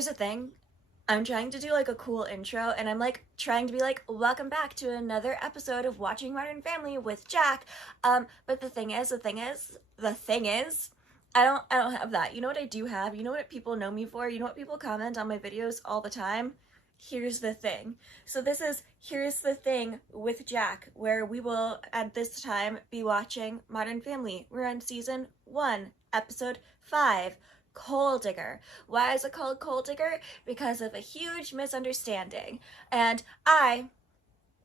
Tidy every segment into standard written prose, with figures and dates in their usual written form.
Here's the thing. I'm trying to do like a cool intro and I'm like trying to be like, welcome back to another episode of Watching Modern Family with Jack. But the thing is, I don't have that. You know what I do have? You know what people know me for? You know what people comment on my videos all the time? Here's the thing. So this is Here's the Thing with Jack, where we will at this time be watching Modern Family. We're on season 1, episode 5. Coal Digger. Why is it called Coal Digger? Because of a huge misunderstanding. And I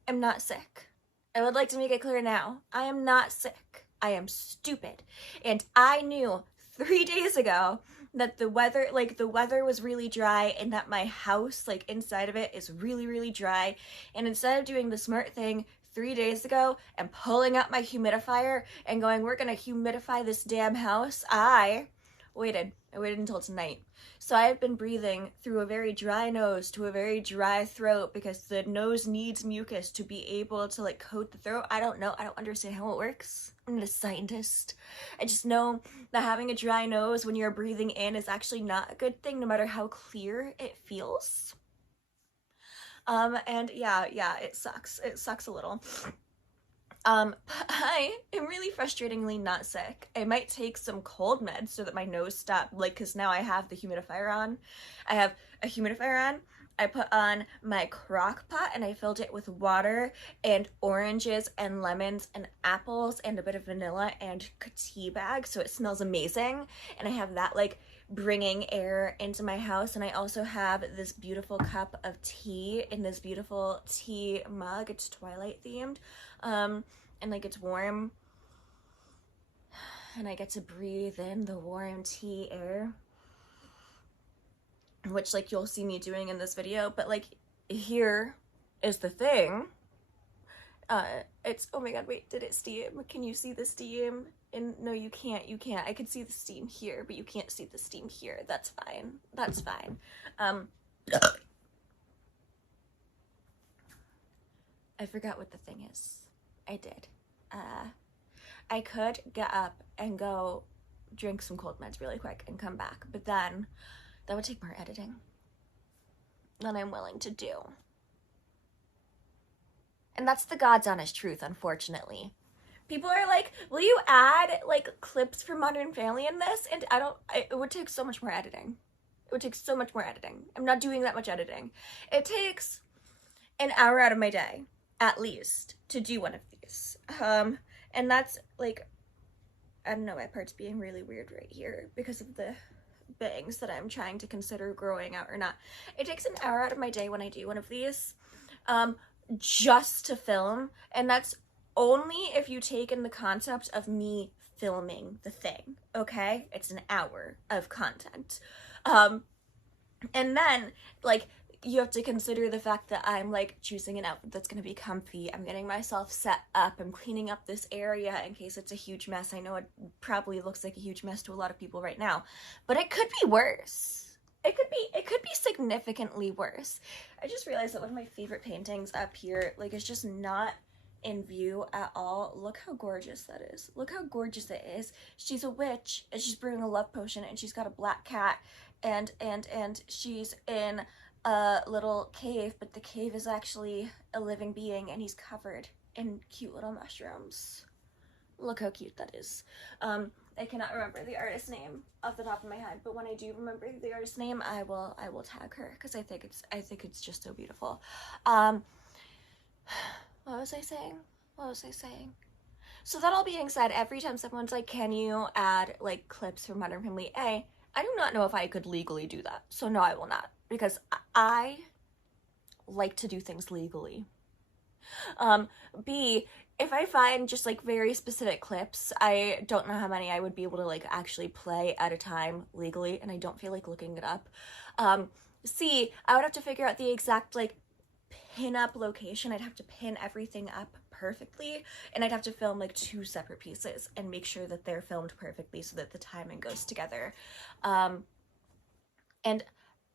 am not sick. I would like to make it clear now. I am not sick. I am stupid. And I knew 3 days ago that the weather was really dry and that my house, like inside of it, is really, really dry. And instead of doing the smart thing 3 days ago and pulling up my humidifier and going, we're gonna humidify this damn house, I waited until tonight. So I've been breathing through a very dry nose to a very dry throat because the nose needs mucus to be able to like coat the throat. I don't know. I don't understand how it works. I'm not a scientist. I just know that having a dry nose when you're breathing in is actually not a good thing, no matter how clear it feels. And yeah, it sucks. It sucks a little. But I am really frustratingly not sick. I might take some cold meds so that my nose stop, like, because now I have the humidifier on. I have a humidifier on. I put on my crock pot and I filled it with water and oranges and lemons and apples and a bit of vanilla and tea bag, so it smells amazing. And I have that, like, bringing air into my house. And I also have this beautiful cup of tea in this beautiful tea mug. It's Twilight themed. And like it's warm and I get to breathe in the warm tea air, which like you'll see me doing in this video. But like, here is the thing. It's, oh my god, wait, did it steam? Can you see the steam? And no, you can't. I could see the steam here, but you can't see the steam here. That's fine. I forgot what the thing is. I did. I could get up and go drink some cold meds really quick and come back, but then that would take more editing than I'm willing to do. And that's the God's honest truth, unfortunately. People are like, will you add like clips for Modern Family in this? And it would take so much more editing. It would take so much more editing. I'm not doing that much editing. It takes an hour out of my day, at least, to do one of these. And that's like, I don't know, my part's being really weird right here because of the bangs that I'm trying to consider growing out or not. It takes an hour out of my day when I do one of these, just to film, and that's only if you take in the concept of me filming the thing, okay? It's an hour of content. And then, like, you have to consider the fact that I'm like choosing an outfit that's going to be comfy. I'm getting myself set up. I'm cleaning up this area in case it's a huge mess. I know it probably looks like a huge mess to a lot of people right now, but it could be worse. It could be significantly worse. I just realized that one of my favorite paintings up here, like, is just not in view at all. Look how gorgeous that is. Look how gorgeous it is. She's a witch and she's brewing a love potion and she's got a black cat and she's in a little cave, but the cave is actually a living being and he's covered in cute little mushrooms. Look how cute that is. I cannot remember the artist's name off the top of my head, but when I do remember the artist's name, I will tag her because I think it's just so beautiful. What was I saying? So that all being said, every time someone's like, can you add like clips from Modern Family? I do not know if I could legally do that. So no, I will not, because I like to do things legally. B, if I find just like very specific clips, I don't know how many I would be able to like actually play at a time legally, and I don't feel like looking it up. C, I would have to figure out the exact like pin up location. I'd have to pin everything up perfectly, and I'd have to film like 2 separate pieces and make sure that they're filmed perfectly so that the timing goes together. And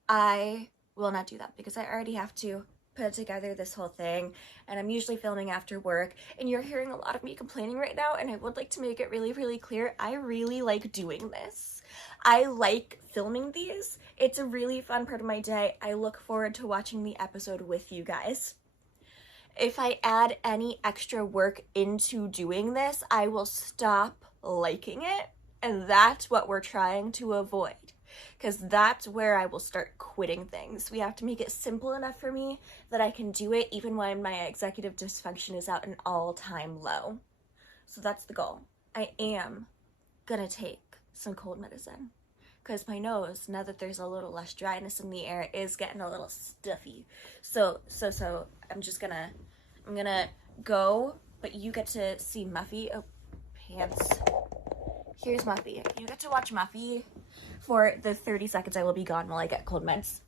I will not do that because I already have to put together this whole thing, and I'm usually filming after work, and you're hearing a lot of me complaining right now, and I would like to make it really, really clear, I really like doing this. I like filming these. It's a really fun part of my day. I look forward to watching the episode with you guys. If I add any extra work into doing this, I will stop liking it, and that's what we're trying to avoid, because that's where I will start quitting things. We have to make it simple enough for me that I can do it even when my executive dysfunction is at an all-time low. So that's the goal. I am gonna take some cold medicine, because my nose, now that there's a little less dryness in the air, is getting a little stuffy. So I'm gonna go, but you get to see Muffy. Oh, pants. Here's Muffy. You get to watch Muffy for the 30 seconds I will be gone while I get cold meds.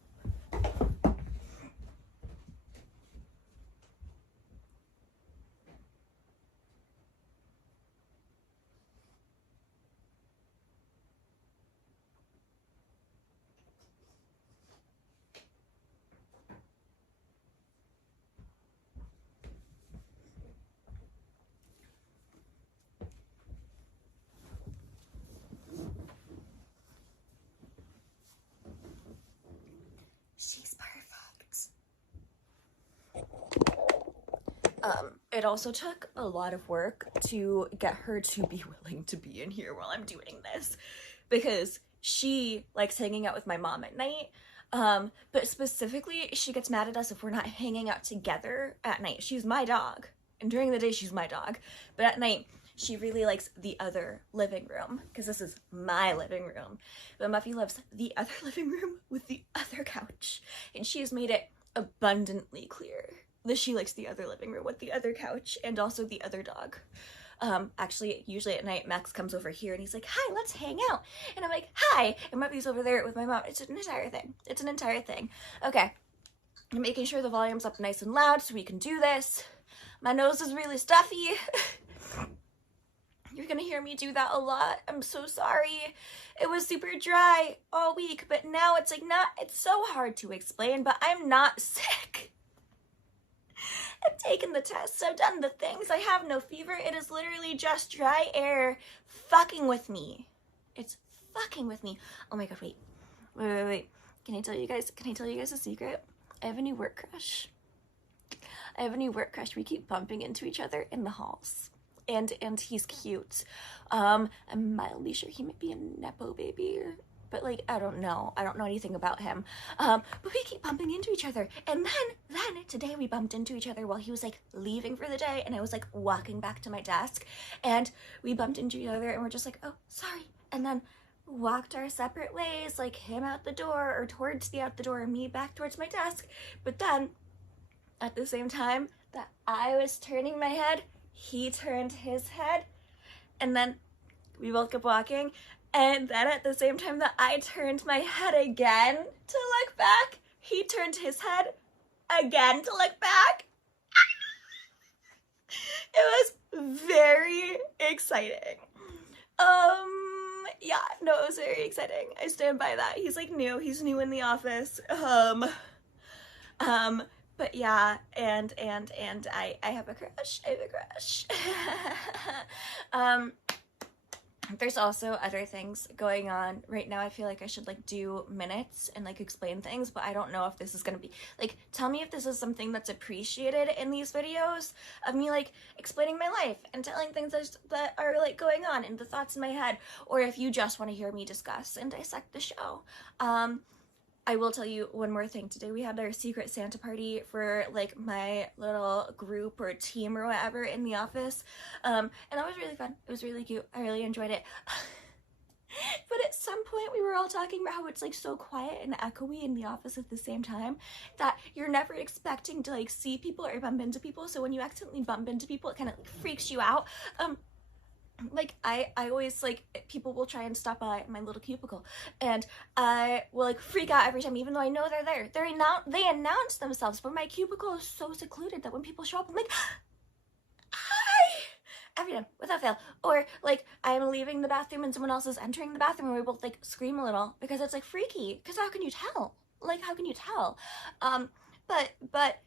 She's perfect. It also took a lot of work to get her to be willing to be in here while I'm doing this, because she likes hanging out with my mom at night, but specifically she gets mad at us if we're not hanging out together at night. She's my dog, and during the day she's my dog, but at night she really likes the other living room, because this is my living room, but Muffy loves the other living room with the other couch, and she has made it abundantly clear that she likes the other living room with the other couch and also the other dog. Actually, usually at night, Max comes over here and he's like, hi, let's hang out. And I'm like, hi. And Muffy's over there with my mom. It's an entire thing. It's an entire thing. Okay. I'm making sure the volume's up nice and loud so we can do this. My nose is really stuffy. You're gonna hear me do that a lot. I'm so sorry. It was super dry all week, but now it's like it's so hard to explain, but I'm not sick. I've taken the tests, I've done the things, I have no fever. It is literally just dry air fucking with me. It's fucking with me. Oh my god, wait. Can I tell you guys a secret? I have a new work crush. We keep bumping into each other in the halls. And he's cute. I'm mildly sure he might be a Nepo baby, but like, I don't know anything about him. But we keep bumping into each other. And then today we bumped into each other while he was like leaving for the day, and I was like walking back to my desk, and we bumped into each other and we're just like, oh, sorry. And then walked our separate ways, like him out the door or towards the out the door and me back towards my desk. But then at the same time that I was turning my head, he turned his head, and then we both kept walking. And then at the same time that I turned my head again to look back, he turned his head again to look back. It was very exciting. Yeah, no, it was very exciting. I stand by that. He's like new. He's new in the office. But yeah, and I have a crush. There's also other things going on right now. I feel like I should like do minutes and like explain things, but I don't know if this is gonna be like, tell me if this is something that's appreciated in these videos of me like explaining my life and telling things that are like going on and the thoughts in my head, or if you just want to hear me discuss and dissect the show. I will tell you one more thing. Today we had our secret Santa party for like my little group or team or whatever in the office. And that was really fun. It was really cute. I really enjoyed it. But at some point we were all talking about how it's like so quiet and echoey in the office at the same time that you're never expecting to like see people or bump into people. So when you accidentally bump into people, it kind of like freaks you out. Like I always like, people will try and stop by my little cubicle and I will like freak out every time, even though I know they're there. They announce themselves, but my cubicle is so secluded that when people show up, I'm like, hi, every time without fail. Or like I'm leaving the bathroom and someone else is entering the bathroom and we both like scream a little because it's like freaky, because how can you tell? Like, how can you tell? But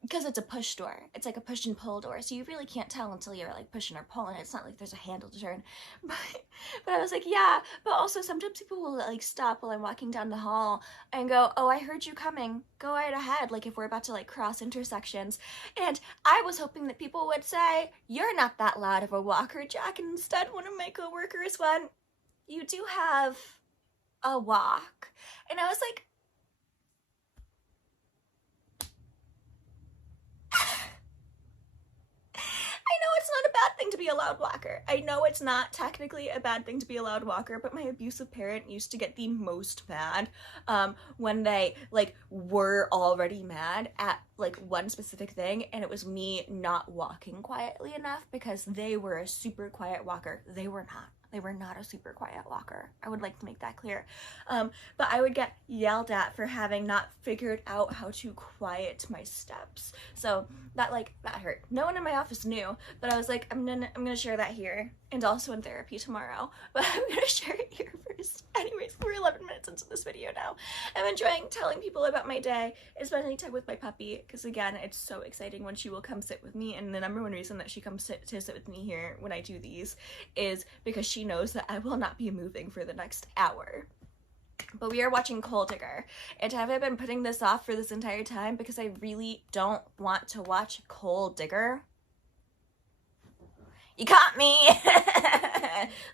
because it's a push door. It's like a push and pull door, so you really can't tell until you're like pushing or pulling. It's not like there's a handle to turn. But I was like, yeah. But also sometimes people will like stop while I'm walking down the hall and go, "Oh, I heard you coming. Go right ahead." Like if we're about to like cross intersections, and I was hoping that people would say, "You're not that loud of a walker, Jack." And instead, one of my coworkers went, "You do have a walk," and I was like, I know it's not a bad thing to be a loud walker. I know it's not technically a bad thing to be a loud walker, but my abusive parent used to get the most mad when they like were already mad at like one specific thing, and it was me not walking quietly enough because they were a super quiet walker. They were not. They were not a super quiet walker. I would like to make that clear. But I would get yelled at for having not figured out how to quiet my steps. So that hurt. No one in my office knew, but I was like, I'm gonna share that here and also in therapy tomorrow. But I'm gonna share it here first. Anyways, we're 11 minutes into this video now. I'm enjoying telling people about my day and spending time with my puppy because again, it's so exciting when she will come sit with me. And the number one reason that she comes to sit with me here when I do these is because she knows that I will not be moving for the next hour. But we are watching Gold Digger, and have I been putting this off for this entire time because I really don't want to watch Gold Digger? You caught me!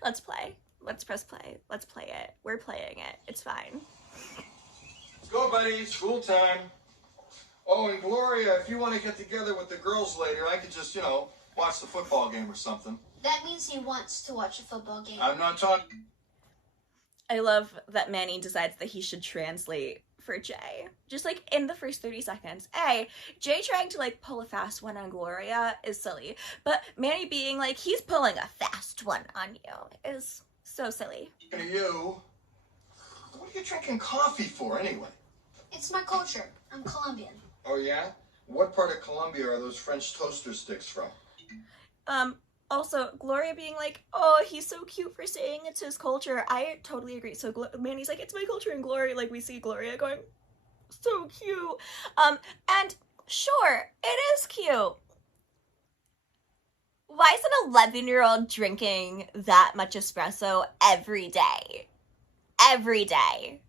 Let's play. Let's press play. Let's play it. We're playing it. It's fine. Let's go, buddy. School time. Oh, and Gloria, if you want to get together with the girls later, I could just, watch the football game or something. That means he wants to watch a football game. I'm not talking... I love that Manny decides that he should translate for Jay. Just like in the first 30 seconds. Jay trying to like pull a fast one on Gloria is silly. But Manny being like, he's pulling a fast one on you is so silly. You? What are you drinking coffee for anyway? It's my culture. I'm Colombian. Oh, yeah? What part of Colombia are those French toaster sticks from? Also, Gloria being like, oh, he's so cute for saying it's his culture. I totally agree. So Manny's like, it's my culture, and Gloria, like, we see Gloria going, so cute. And sure, it is cute. Why is an 11-year-old drinking that much espresso every day? Every day.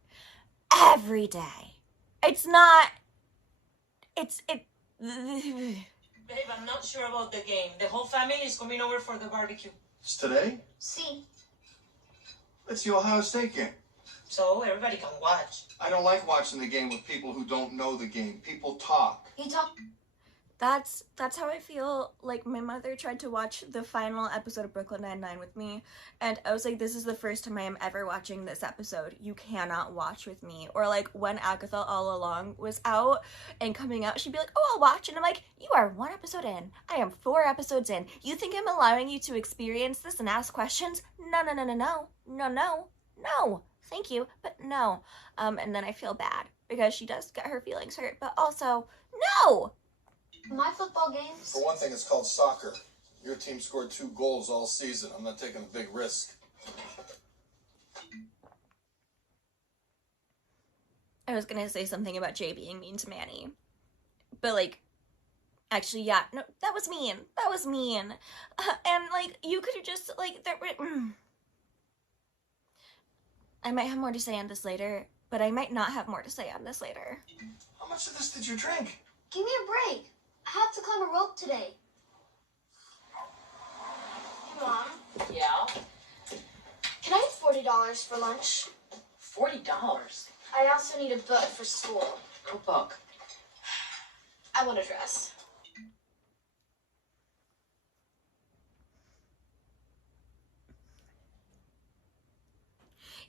Every day. It's not... Babe, I'm not sure about the game. The whole family is coming over for the barbecue. It's today? See. It's the Ohio State game. So everybody can watch. I don't like watching the game with people who don't know the game. People talk. He talked. That's how I feel. Like, my mother tried to watch the final episode of Brooklyn Nine-Nine with me, and I was like, this is the first time I am ever watching this episode. You cannot watch with me. Or like when Agatha All Along was out and coming out, she'd be like, oh, I'll watch, and I'm like, you are 1 episode in. I am 4 episodes in. You think I'm allowing you to experience this and ask questions? No. Thank you, but no. And then I feel bad because she does get her feelings hurt, but also, no! My football games. For one thing, it's called soccer. Your team scored 2 goals all season. I'm not taking a big risk. I was gonna say something about Jay being mean to Manny. But, like, actually, yeah, no, that was mean. That was mean. And, like, you could have just, like, I might have more to say on this later, but I might not have more to say on this later. How much of this did you drink? Give me a break. I had to climb a rope today. Hey, Mom. Yeah? Can I have $40 for lunch? $40? I also need a book for school. What book? I want a dress.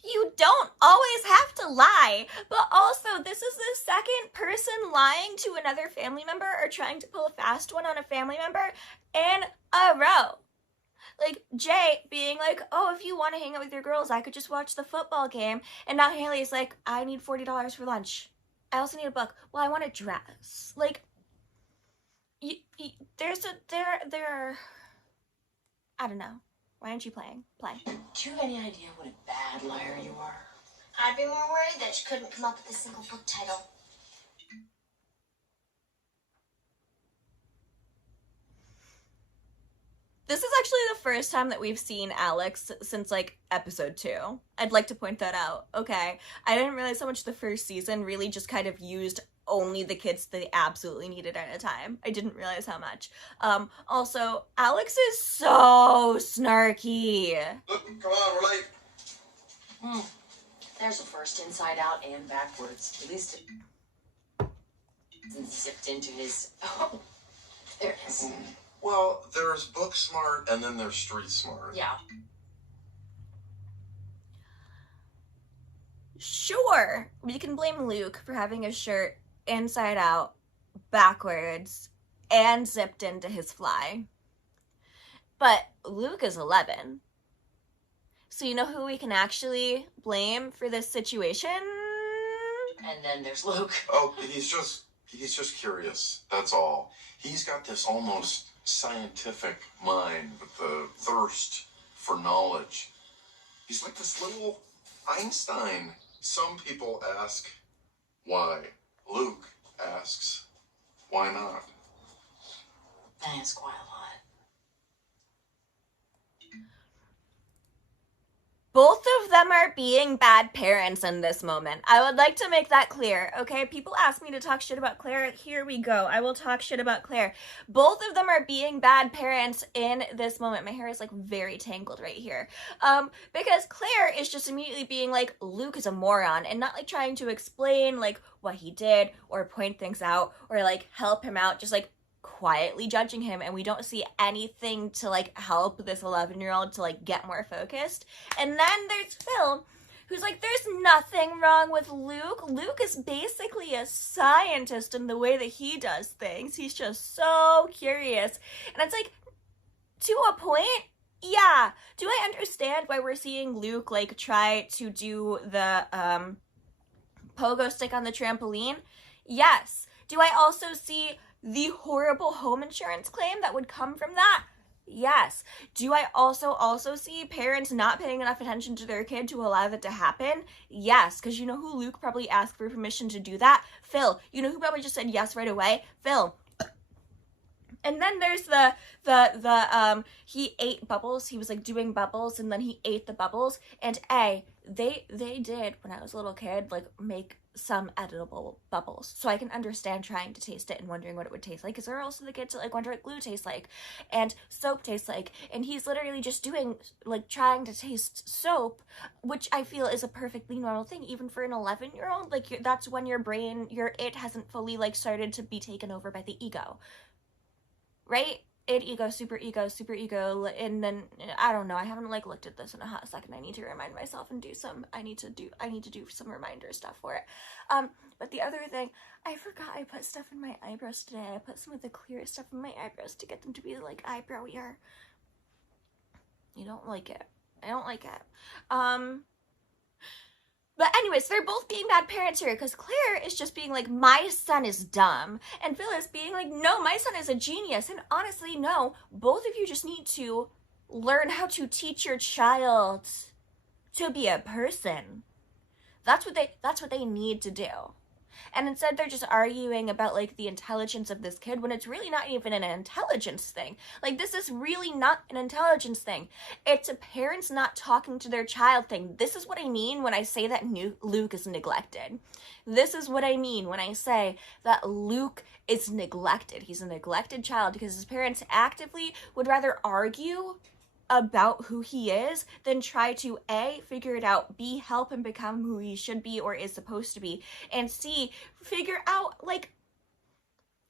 You don't always have to lie, but also this is the second person lying to another family member or trying to pull a fast one on a family member in a row. Like, Jay being like, oh, if you want to hang out with your girls, I could just watch the football game. And now Haley's like, I need $40 for lunch. I also need a book. Well, I want a dress. Like, there are, I don't know. Why aren't you playing? Play. Do you have any idea what a bad liar you are? I'd be more worried that she couldn't come up with a single book title. This is actually the first time that we've seen Alex since like episode 2. I'd like to point that out. Okay. I didn't realize how much the first season really just kind of used only the kids they absolutely needed at a time. I didn't realize how much. Also, Alex is so snarky. Look, come on, we're late. There's a first inside out and backwards. At least it zipped into his. Oh, there it is. Well, there's book smart and then there's street smart. Yeah. Sure, we can blame Luke for having his shirt inside out, backwards, and zipped into his fly. But Luke is 11. So you know who we can actually blame for this situation? And then there's Luke. Oh, he's just curious. That's all. He's got this almost scientific mind with the thirst for knowledge. He's like this little Einstein. Some people ask, why? Luke asks, why not? I ask why a lot. Both of them are being bad parents in this moment. I would like to make that clear, okay? People ask me to talk shit about Claire. Here we go. I will talk shit about Claire. Both of them are being bad parents in this moment. My hair is like very tangled right here. Because Claire is just immediately being like, Luke is a moron, and not like trying to explain like what he did or point things out or like help him out, just like quietly judging him, and we don't see anything to like help this 11-year-old to like get more focused. And then there's Phil, who's like, there's nothing wrong with Luke. Luke is basically a scientist in the way that he does things. He's just so curious. And it's like, to a point, yeah. Do I understand why we're seeing Luke like try to do the pogo stick on the trampoline? Yes. Do I also see the horrible home insurance claim that would come from that? Yes. Do I also see parents not paying enough attention to their kid to allow that to happen? Yes, because you know who Luke probably asked for permission to do that? Phil. You know who probably just said yes right away? Phil. And then there's the he ate bubbles. He was like doing bubbles and then he ate the bubbles. And they did, when I was a little kid, like make some edible bubbles. So I can understand trying to taste it and wondering what it would taste like. Because there are also the kids that like wonder what glue tastes like and soap tastes like. And he's literally just doing, like trying to taste soap, which I feel is a perfectly normal thing, even for an 11-year-old. Like that's when your brain, it hasn't fully like started to be taken over by the ego. Right? Ego, super ego, and then I don't know. I haven't like looked at this in a hot second. I need to remind myself and I need to do some reminder stuff for it. But the other thing, I forgot I put stuff in my eyebrows today. I put some of the clearest stuff in my eyebrows to get them to be like eyebrowier. You don't like it. I don't like it. But anyways, they're both being bad parents here because Claire is just being like, my son is dumb. And Phil is being like, no, my son is a genius. And honestly, no, both of you just need to learn how to teach your child to be a person. That's what they need to do. And instead they're just arguing about like the intelligence of this kid when it's really not even an intelligence thing. Like this is really not an intelligence thing. It's a parents not talking to their child thing. This is what I mean when I say that Luke is neglected. This is what I mean when I say that Luke is neglected. He's a neglected child because his parents actively would rather argue about who he is than try to A, figure it out, B, help him become who he should be or is supposed to be, and C, figure out like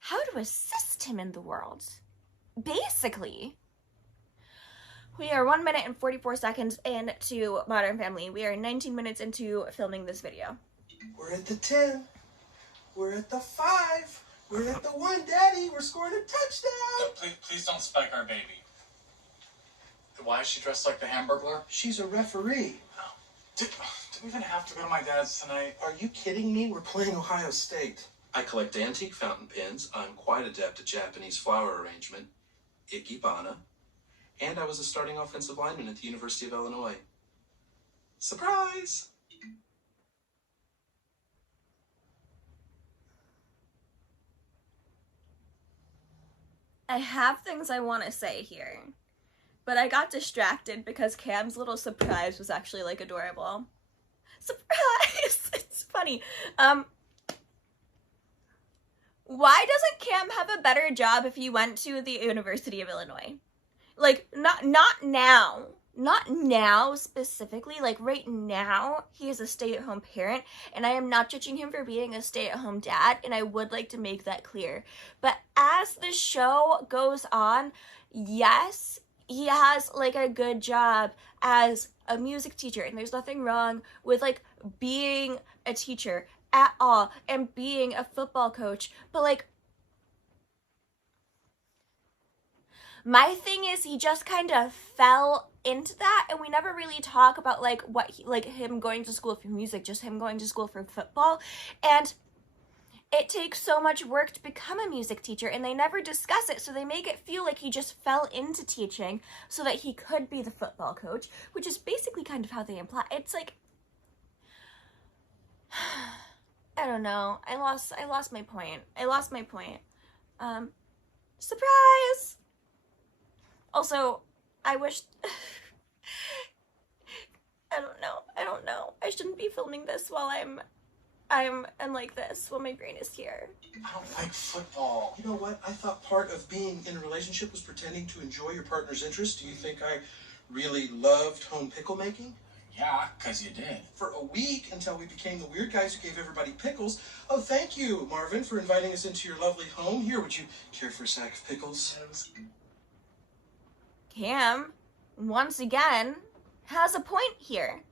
how to assist him in the world. Basically. We are 1 minute and 44 seconds into Modern Family. We are 19 minutes into filming this video. We're at the 10. We're at the 5. We're at the 1, Daddy. We're scoring a touchdown. Please don't spike our baby. Why is she dressed like the Hamburglar? She's a referee. Oh. Do we even have to go to my dad's tonight? Are you kidding me? We're playing Ohio State. I collect antique fountain pens. I'm quite adept at Japanese flower arrangement, ikebana, and I was a starting offensive lineman at the University of Illinois. Surprise! I have things I want to say here. but I got distracted because Cam's little surprise was actually like adorable. Surprise! It's funny. Why doesn't Cam have a better job if he went to the University of Illinois? Like, not now. Not now specifically, like right now, he is a stay-at-home parent, and I am not judging him for being a stay-at-home dad, and I would like to make that clear. But as the show goes on, yes, he has like a good job as a music teacher, and there's nothing wrong with like being a teacher at all and being a football coach, but like, my thing is he just kind of fell into that, and we never really talk about like what he, like him going to school for music, just him going to school for football. And it takes so much work to become a music teacher, and they never discuss it, so they make it feel like he just fell into teaching so that he could be the football coach, which is basically kind of how they imply. It's like, I don't know. I lost my point. Surprise! Also, I wish... I don't know. I shouldn't be filming this while I'm like this, while my brain is here. I don't like football. You know what? I thought part of being in a relationship was pretending to enjoy your partner's interest. Do you think I really loved home pickle making? Yeah, because you did. For a week, until we became the weird guys who gave everybody pickles. Oh, thank you, Marvin, for inviting us into your lovely home. Here, would you care for a sack of pickles? Cam, once again, has a point here,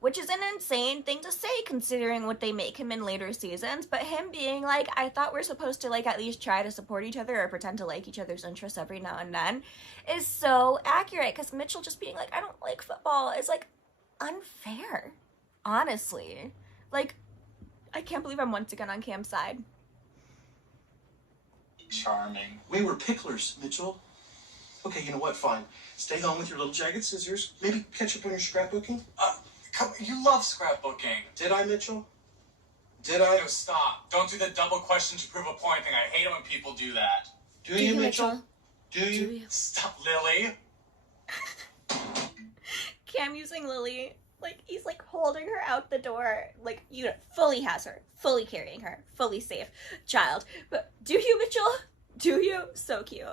which is an insane thing to say considering what they make him in later seasons, but him being like, I thought we're supposed to like at least try to support each other or pretend to like each other's interests every now and then is so accurate, because Mitchell just being like, I don't like football is like unfair, honestly. Like, I can't believe I'm once again on Cam's side. Charming. We were picklers, Mitchell. Okay, you know what? Fine. Stay home with your little jagged scissors. Maybe catch up on your scrapbooking. Come, you love scrapbooking. Did I, Mitchell? Did I? No, stop. Don't do the double question to prove a point thing. I hate it when people do that. Do you, Mitchell? Do you? Stop, Lily. Cam using Lily, like, he's like holding her out the door, like, you know, fully has her, fully carrying her, fully safe child. But do you, Mitchell? Do you? So cute.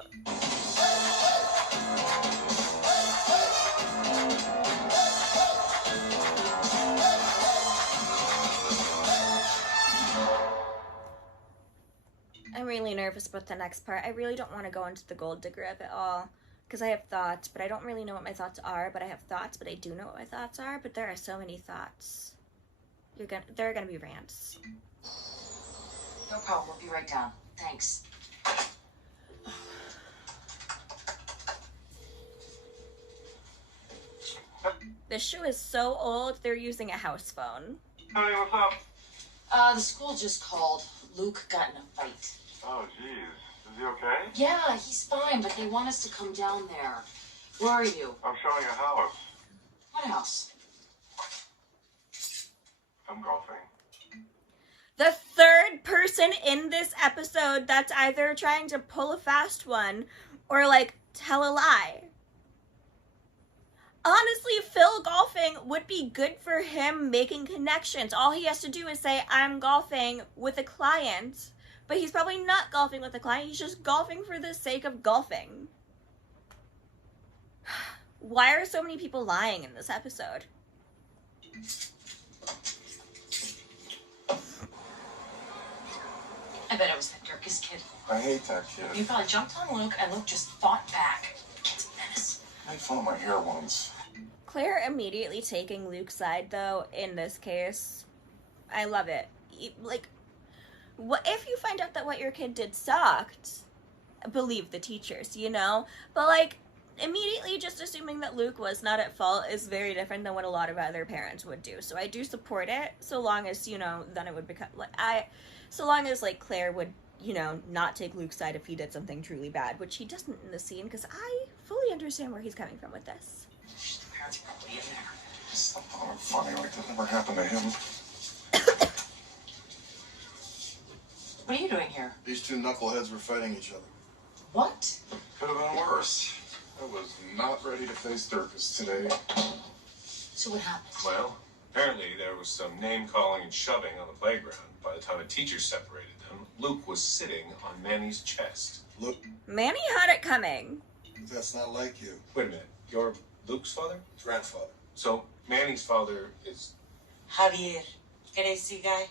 I'm really nervous about the next part. I really don't want to go into the gold digger of it all, because I have thoughts, but I don't really know what my thoughts are, but I have thoughts, but I do know what my thoughts are, but there are so many thoughts. There are gonna be rants. No problem, we'll be right down. Thanks. This show is so old, they're using a house phone. Hey, what's up? The school just called. Luke got in a fight. Oh, jeez. Is he okay? Yeah, he's fine, but they want us to come down there. Where are you? I'm showing a house. What house? I'm golfing. The third person in this episode that's either trying to pull a fast one or, like, tell a lie. Honestly, Phil golfing would be good for him making connections. All he has to do is say, I'm golfing with a client. But he's probably not golfing with a client. He's just golfing for the sake of golfing. Why are so many people lying in this episode? I bet it was that Dirkus kid. I hate that kid. You probably jumped on Luke, and Luke just fought back. Kid's a menace. I made fun of my hair once. Claire immediately taking Luke's side, though, in this case. I love it. Like, what if you find out that what your kid did sucked? Believe the teachers, you know? But, like, immediately just assuming that Luke was not at fault is very different than what a lot of other parents would do. So I do support it, so long as, you know, then it would become, like, so long as, like, Claire would, you know, not take Luke's side if he did something truly bad, which he doesn't in the scene, because I fully understand where he's coming from with this. The parents are probably in there. Stop calling funny like that never happened to him. What are you doing here? These two knuckleheads were fighting each other. What? Could have been worse. I was not ready to face Dirkus today. So what happened? Well, apparently there was some name-calling and shoving on the playground. By the time a teacher separated them, Luke was sitting on Manny's chest. Look, Manny had it coming. that's not like you. Wait a minute, you're Luke's father? Grandfather. So Manny's father is... Javier, crazy guy.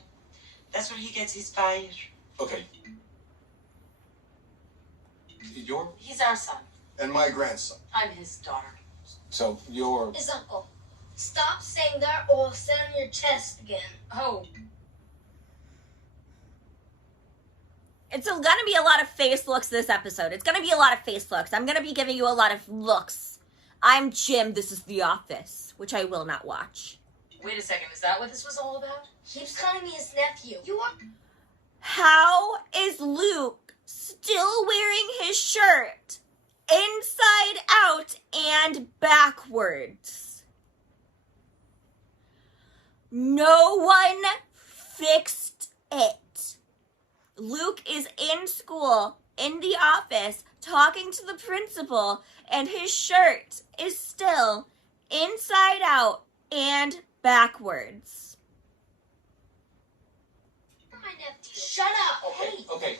That's where he gets his fire. Okay. You're... He's our son. And my grandson. I'm his daughter. So you're... His uncle. Stop saying that or I'll sit on your chest again. Oh, It's gonna be a lot of face looks this episode. It's gonna be a lot of face looks. I'm gonna be giving you a lot of looks. I'm Jim, this is The Office, which I will not watch. wait a second. Is that what this was all about? Keeps calling me his nephew. You are. How is Luke still wearing his shirt inside out and backwards? No one fixed it. Luke is in school, in the office, talking to the principal, and his shirt is still inside out and backwards. My nephew. Shut up. Okay.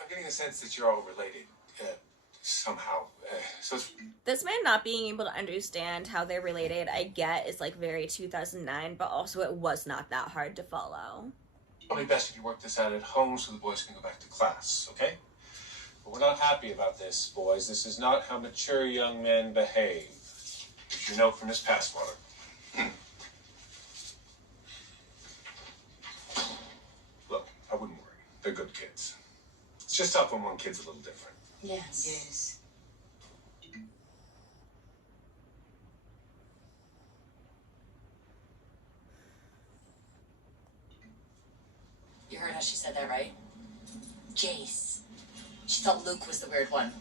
I'm getting the sense that you're all related. Somehow. So it's... This man not being able to understand how they're related, I get, is like very 2009, but also it was not that hard to follow. Probably best if you work this out at home so the boys can go back to class, okay? But we're not happy about this, boys. This is not how mature young men behave. Here's your note from Miss Passwater. Look, I wouldn't worry. They're good kids. It's just tough when one kid's a little different. Yes. Yes. You heard how she said that, right? Jace. She thought Luke was the weird one.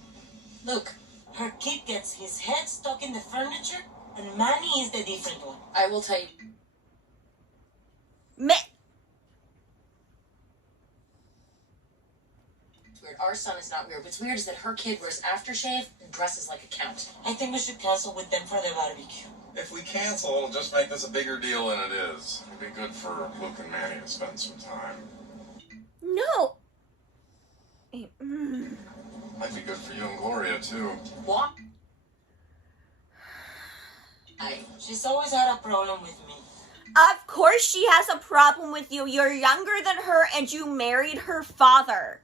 Luke, Her kid gets his head stuck in the furniture, and Manny is the different one. I will tell you. Me- It's weird. Our son is not weird. What's weird is that her kid wears aftershave and dresses like a count. I think we should cancel with them for the barbecue. If we cancel, it'll just make this a bigger deal than it is. It'd be good for Luke and Manny to spend some time. No. Might be good for you and Gloria, too. What? She's always had a problem with me. Of course she has a problem with you. You're younger than her and you married her father.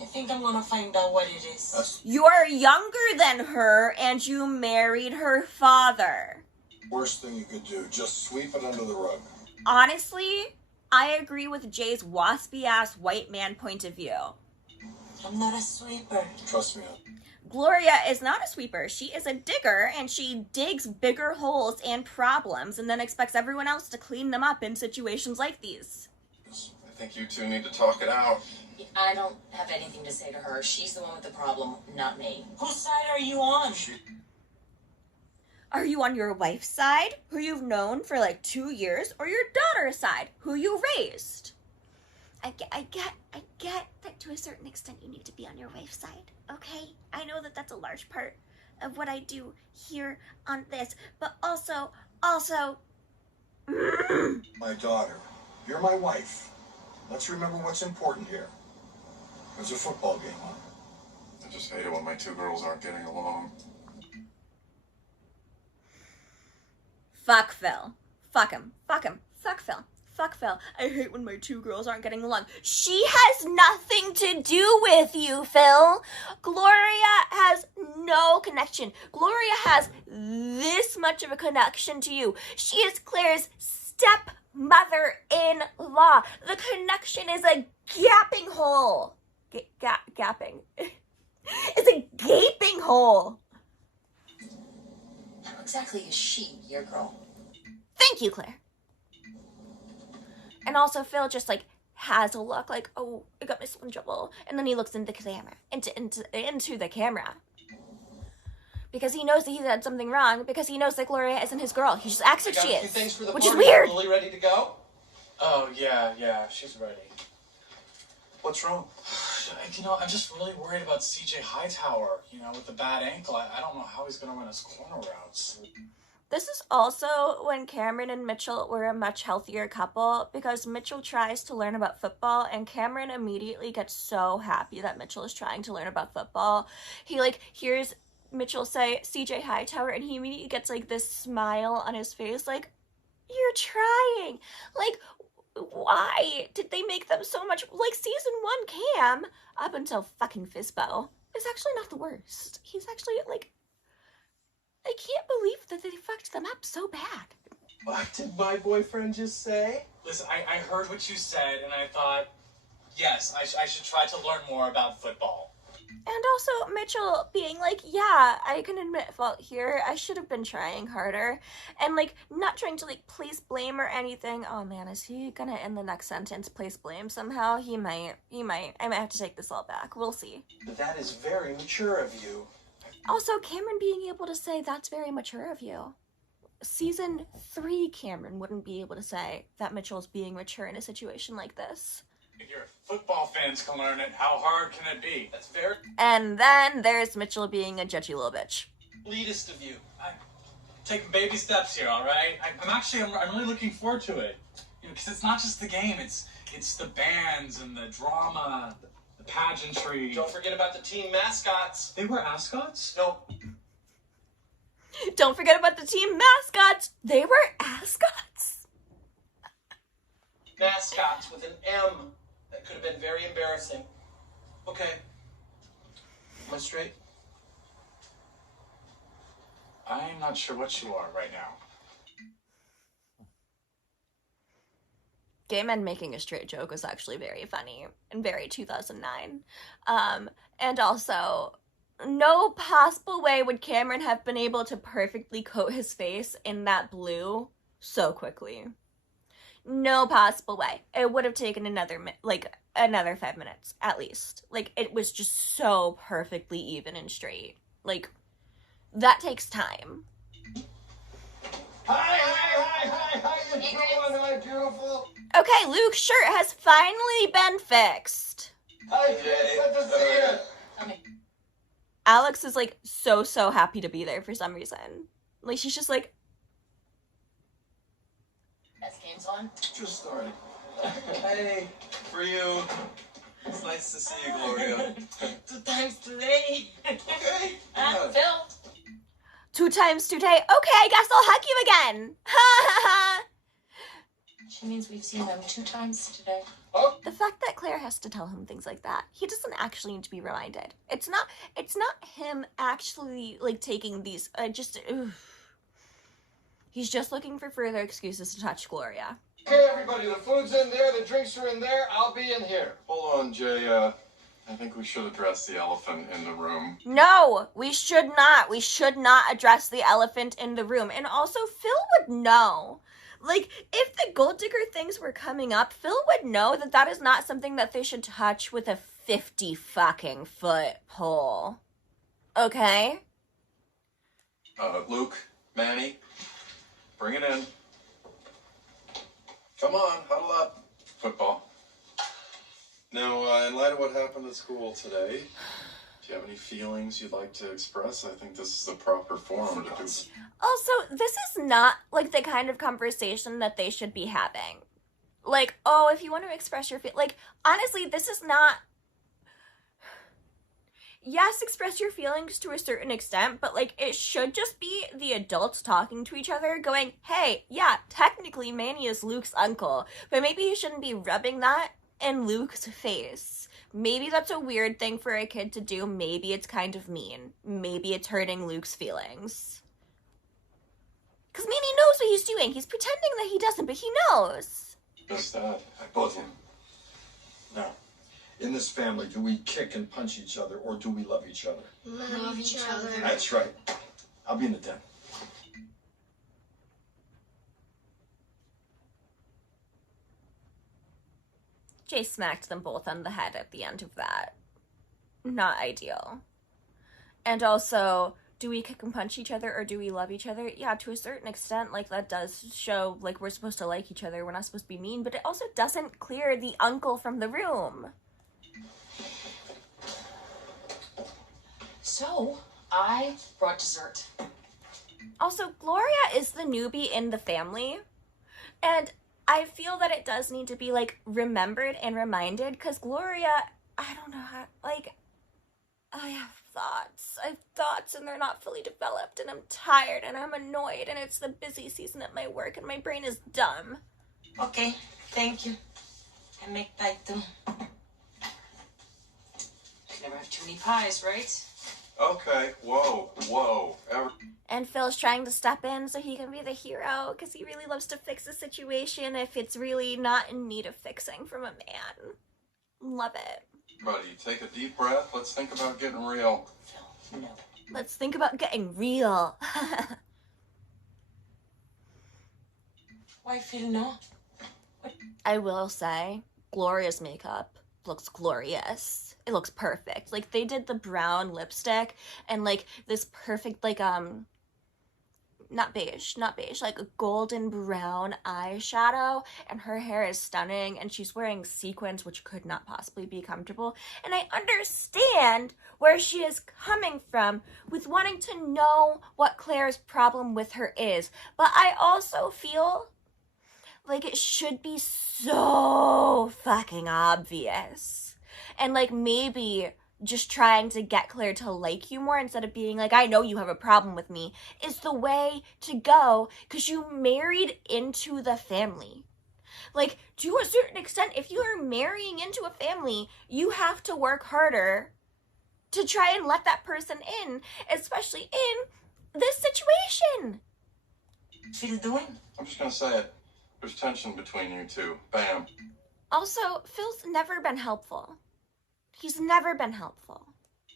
I think I'm gonna find out what it is. That's You're younger than her and you married her father. the worst thing you could do. Just sweep it under the rug. Honestly, I agree with Jay's waspy ass white man point of view. I'm not a sweeper. Trust me. Gloria is not a sweeper. She is a digger and she digs bigger holes and problems and then expects everyone else to clean them up in situations like these. I think you two need to talk it out. I don't have anything to say to her. She's the one with the problem, not me. Whose side are you on? Are you on your wife's side, who you've known for like 2 years, or your daughter's side, who you raised? I get that to a certain extent you need to be on your wife's side, okay? I know that that's a large part of what I do here on this, but also, My daughter. You're my wife. Let's remember what's important here. There's a football game on. I just hate it when my two girls aren't getting along. fuck Phil. Fuck him. Fuck him. Fuck Phil. Fuck Phil. I hate when my two girls aren't getting along. She has nothing to do with you, Phil. Gloria has no connection. Gloria has this much of a connection to you. She is Claire's stepmother-in-law. The connection is a gaping hole. Gapping. It's a gaping hole. How exactly is she your girl? Thank you, Claire. And also Phil just like has a look like, oh, I got myself in trouble. And then he looks into the camera, into the camera. Because he knows that he did something wrong, because he knows that Gloria isn't his girl. He just acts like she is. Which is weird. Lily ready to go? Oh, yeah, she's ready. What's wrong? I'm just really worried about CJ Hightower, with the bad ankle. I don't know how he's going to run his corner routes. This is also when Cameron and Mitchell were a much healthier couple, because Mitchell tries to learn about football and Cameron immediately gets so happy that Mitchell is trying to learn about football. He hears Mitchell say CJ Hightower and he immediately gets this smile on his face, you're trying. Why did they make them so much season 1 Cam up until fucking Fizbo is actually not the worst. He's actually I can't believe that they fucked them up so bad. What did my boyfriend just say? Listen, I heard what you said, and I thought, yes, I should try to learn more about football. And also Mitchell being yeah, I can admit fault here. I should have been trying harder. And not trying to place blame or anything. Oh man, is he gonna in the next sentence place blame somehow? He might. I might have to take this all back. We'll see. But that is very mature of you. Also, Cameron being able to say that's very mature of you. Season 3 Cameron wouldn't be able to say that Mitchell's being mature in a situation like this. If your football fans can learn it, how hard can it be? That's fair. And then there's Mitchell being a judgy little bitch. Leadest of you. I'm taking baby steps here, all right? I'm really looking forward to it. Because it's not just the game, it's the bands and the drama, the pageantry. Don't forget about the team mascots. They were ascots? No. Don't forget about the team mascots. They were ascots. Mascots with an M. That could have been very embarrassing. Okay. Am I straight? I'm not sure what you are right now. Gay men making a straight joke was actually very funny and very 2009. And also, no possible way would Cameron have been able to perfectly coat his face in that blue so quickly. No possible way. It would have taken another 5 minutes at least. It was just so perfectly even and straight. That takes time. Hi, you doing? Hi, beautiful. Okay, Luke's shirt has finally been fixed. Hi, kids, good to see you. Okay. Alex is so happy to be there for some reason. She's just Best game's on. Just started. Hey, for you. It's nice to see you, Gloria. 2 times today. Okay. Phil. 2 times today. Okay, I guess I'll hug you again. She means we've seen them 2 times today. The fact that Claire has to tell him things like that, he doesn't actually need to be reminded. It's not him actually taking these He's just looking for further excuses to touch Gloria. Okay, everybody, the food's in there, the drinks are in there, I'll be in here. Hold on, Jay. I think we should address the elephant in the room. No, we should not. We should not address the elephant in the room. And also, Phil would know. If the gold digger things were coming up, Phil would know that that is not something that they should touch with a 50 fucking foot pole. Okay? Luke, Manny, bring it in. Come on, huddle up. Football. Now, in light of what happened at school today, do you have any feelings you'd like to express? I think this is the proper forum to do. Also, this is not the kind of conversation that they should be having. Oh, if you want to express your honestly, this is not. Yes, express your feelings to a certain extent, but it should just be the adults talking to each other, going, hey, yeah, technically Manny is Luke's uncle, but maybe you shouldn't be rubbing that in Luke's face. Maybe that's a weird thing for a kid to do. Maybe it's kind of mean. Maybe it's hurting Luke's feelings. Because Manny knows what he's doing. He's pretending that he doesn't, but he knows. Just that. Both of them. Now, in this family, do we kick and punch each other, or do we love each other? Love each other. That's right. I'll be in the den. Jay smacked them both on the head at the end of that. Not ideal. And also, do we kick and punch each other or do we love each other? Yeah, to a certain extent, that does show, we're supposed to like each other. We're not supposed to be mean, but it also doesn't clear the uncle from the room. So, I brought dessert. Also, Gloria is the newbie in the family, and I feel that it does need to be, like, remembered and reminded, because Gloria, I don't know how, like, I have thoughts, and they're not fully developed, and I'm tired, and I'm annoyed, and it's the busy season at my work, and my brain is dumb. Okay, thank you. I make pie too. Never have too many pies, right? Okay, whoa. And Phil's trying to step in so he can be the hero, because he really loves to fix a situation if it's really not in need of fixing from a man. Love it. Buddy, take a deep breath. Let's think about getting real. Phil, no. Let's think about getting real. Why Phil no? I will say, Gloria's makeup looks glorious. It looks perfect. Like, they did the brown lipstick and, like, this perfect, like, not beige, like a golden brown eyeshadow, and her hair is stunning, and she's wearing sequins, which could not possibly be comfortable. And I understand where she is coming from with wanting to know what Claire's problem with her is, but I also feel like it should be so fucking obvious. And, like, maybe just trying to get Claire to like you more instead of being like, I know you have a problem with me, is the way to go, because you married into the family. Like, to a certain extent, if you are marrying into a family, you have to work harder to try and let that person in, especially in this situation. Phil doing? I'm just gonna say it. There's tension between you two. Bam. Also, Phil's never been helpful. He's never been helpful.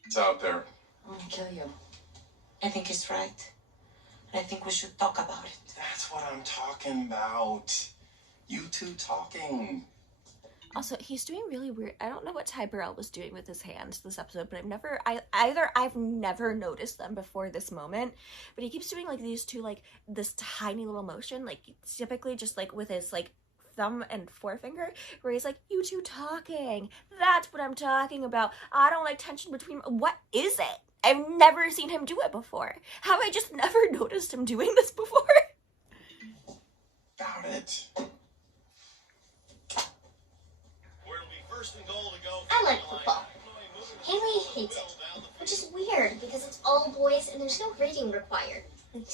It's out there. I'm gonna kill you. I think he's right. I think we should talk about it. That's what I'm talking about. You two talking. Also, he's doing really weird. I don't know what Ty Burrell was doing with his hands this episode, but I've never noticed them before this moment. But he keeps doing, like, these two, like, this tiny little motion, like, typically just, like, with his, like, thumb and forefinger, where he's like, you two talking. That's what I'm talking about. I don't like tension between. What is it? I've never seen him do it before. Have I just never noticed him doing this before? About it. I like football. Haley hates it, which is weird because it's all boys and there's no reading required. Did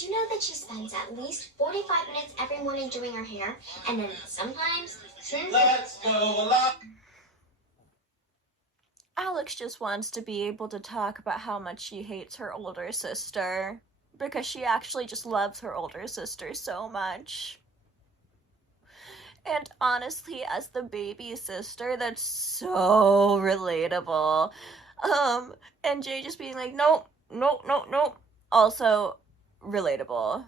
you know that she spends at least 45 minutes every morning doing her hair, and then sometimes... Let's go along. Alex just wants to be able to talk about how much she hates her older sister, because she actually just loves her older sister so much. And honestly, as the baby sister, that's so relatable. And Jay just being like, nope. Also relatable.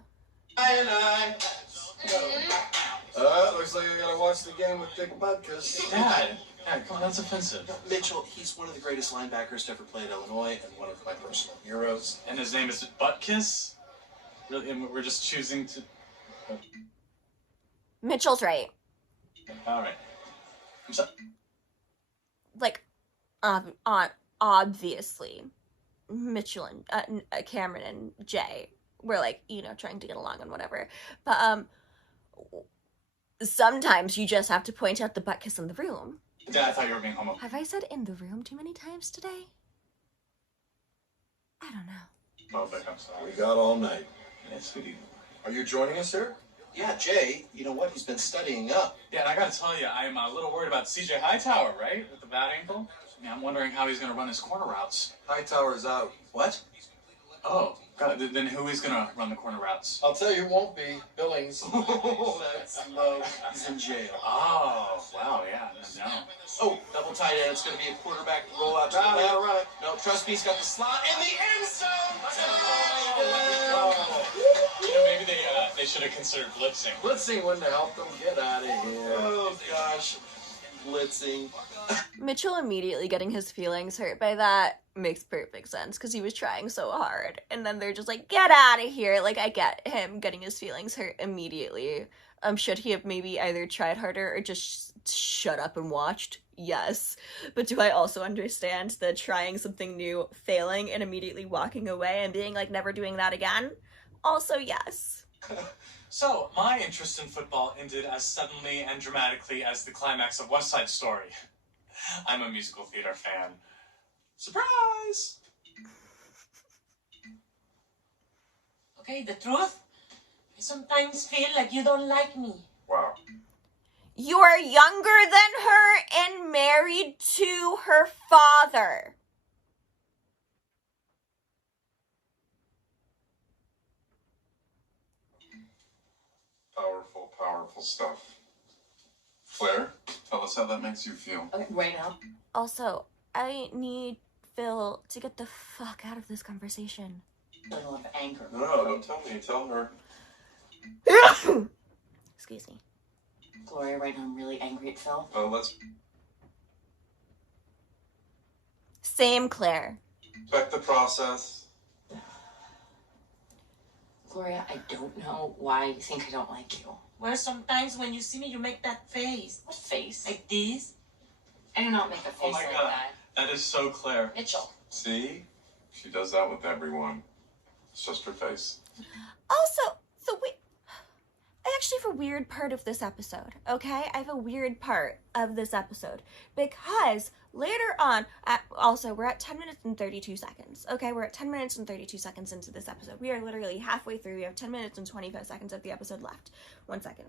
Looks like I gotta watch the game with Dick Butkus. Dad, come on, that's offensive. Mitchell, he's one of the greatest linebackers to ever play at Illinois and one of my personal heroes. And his name is Butkus? Really? And we're just choosing to... Mitchell's right. Alright. I'm sorry. Like, obviously, Mitchell and Cameron and Jay were, like, you know, trying to get along and whatever. But, sometimes you just have to point out the butt kiss in the room. Dad, I thought you were being homo. Have I said in the room too many times today? I don't know. Oh, but I'm sorry. We got all night. Yeah, sweetie. Are you joining us here? Yeah, Jay, you know what? He's been studying up. Yeah, and I gotta tell you, I'm a little worried about CJ Hightower, right? With the bad ankle. Yeah, I'm wondering how he's gonna run his corner routes. Hightower's out. What? Oh, God, then who is gonna run the corner routes? I'll tell you who won't be. Billings. That's low. He's in jail. Oh, wow, yeah, no. Oh, double tight end. It's going to be a quarterback rollout to the left. No, trust me, he's got the slot in the end zone. You know, maybe they should have considered blitzing. Blitzing wouldn't have helped them. Get out of here. Oh, gosh. Blitzing. Mitchell immediately getting his feelings hurt by that makes perfect sense, because he was trying so hard, and then they're just like, get out of here. Like, I get him getting his feelings hurt immediately. Should he have maybe either tried harder or just shut up and watched? Yes. But do I also understand the trying something new, failing, and immediately walking away and being like, never doing that again? Also, yes. So, my interest in football ended as suddenly and dramatically as the climax of West Side Story. I'm a musical theater fan. Surprise! Okay, the truth? I sometimes feel like you don't like me. Wow. You're younger than her and married to her father. Powerful, powerful stuff. Claire, tell us how that makes you feel. Okay, right now. Also, I need Phil to get the fuck out of this conversation. A lot of anger. No, don't tell me. Tell her. Excuse me. Gloria, right now I'm really angry at Phil. Let's Same, Claire. respect the process. Gloria, I don't know why you think I don't like you. Well, sometimes when you see me, you make that face. What face? Like this. I do not make a face Oh my like god, that. that is so Claire. Mitchell. See? She does that with everyone. It's just her face. Also, I actually have a weird part of this episode, okay? I have a weird part of this episode because later on, also, we're at 10 minutes and 32 seconds, okay? We're at 10 minutes and 32 seconds into this episode. We are literally halfway through. We have 10 minutes and 25 seconds of the episode left. 1 second.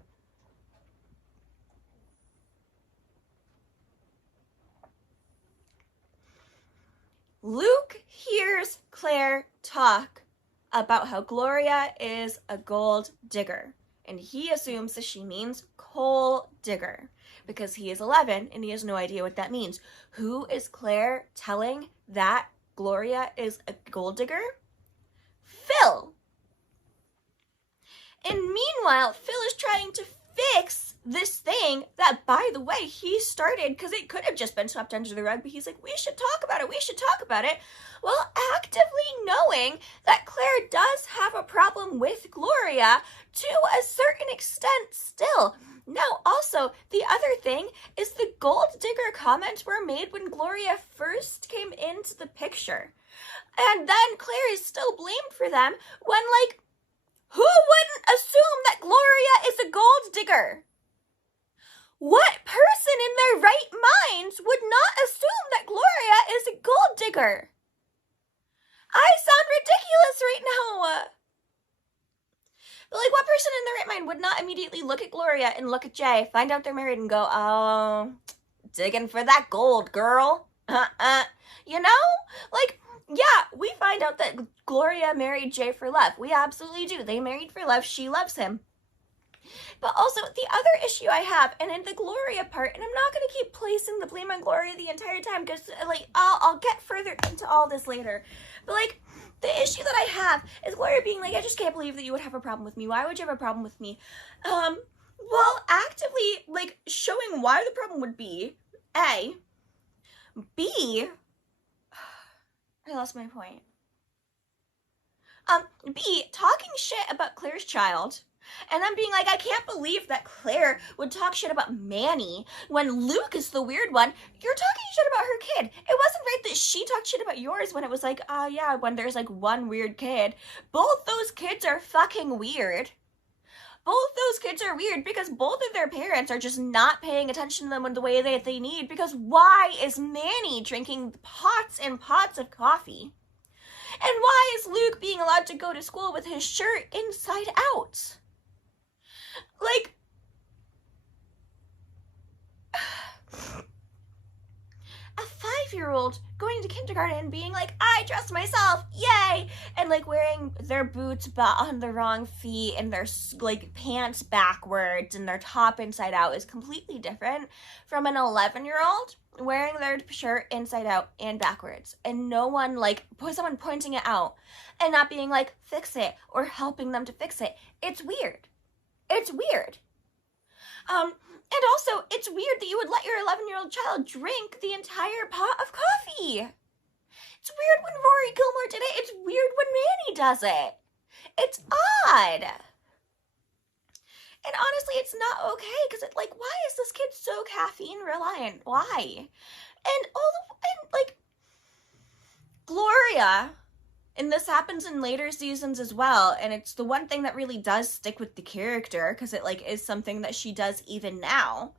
Luke hears Claire talk about how Gloria is a gold digger. And he assumes that she means coal digger because he is 11 and he has no idea what that means. Who is Claire telling that Gloria is a gold digger? Phil. And meanwhile, Phil is trying to fix this thing that, by the way, he started because it could have just been swept under the rug, but he's like, we should talk about it. We should talk about it. Well, actively knowing that Claire does have a problem with Gloria to a certain extent still. Now, also, the other thing is the gold digger comments were made when Gloria first came into the picture. And then Claire is still blamed for them when, like, who wouldn't assume that Gloria is a gold digger? What person in their right minds would not assume that Gloria is a gold digger? I sound ridiculous right now. But, like, what person in their right mind would not immediately look at Gloria and look at Jay, find out they're married, and go, oh, digging for that gold, girl? You know? Like, yeah, we find out that Gloria married Jay for love. We absolutely do. They married for love. She loves him. But also, the other issue I have, and in the Gloria part, and I'm not going to keep placing the blame on Gloria the entire time, because, like, I'll get further into all this later. But, like, the issue that I have is Gloria being like, I just can't believe that you would have a problem with me. Why would you have a problem with me? Well, actively, like, showing why the problem would be, A. B. I lost my point. B. Talking shit about Claire's child. And then being like, I can't believe that Claire would talk shit about Manny when Luke is the weird one. You're talking shit about her kid. It wasn't right that she talked shit about yours when it was like, yeah, when there's like one weird kid. Both those kids are fucking weird. Both those kids are weird because both of their parents are just not paying attention to them in the way that they need, because why is Manny drinking pots and pots of coffee? And why is Luke being allowed to go to school with his shirt inside out? Like, a 5-year-old going to kindergarten and being like, I dressed myself, yay! And like wearing their boots but on the wrong feet and their like pants backwards and their top inside out is completely different from an 11-year-old wearing their shirt inside out and backwards. And no one, like, someone pointing it out and not being like, fix it, or helping them to fix it. It's weird. It's weird. And also, it's weird that you would let your 11-year-old child drink the entire pot of coffee. It's weird when Rory Gilmore did it. It's weird when Manny does it. It's odd. And honestly, it's not okay, because like, why is this kid so caffeine reliant? Why? And like, Gloria, and this happens in later seasons as well, and it's the one thing that really does stick with the character, because it like is something that she does even now,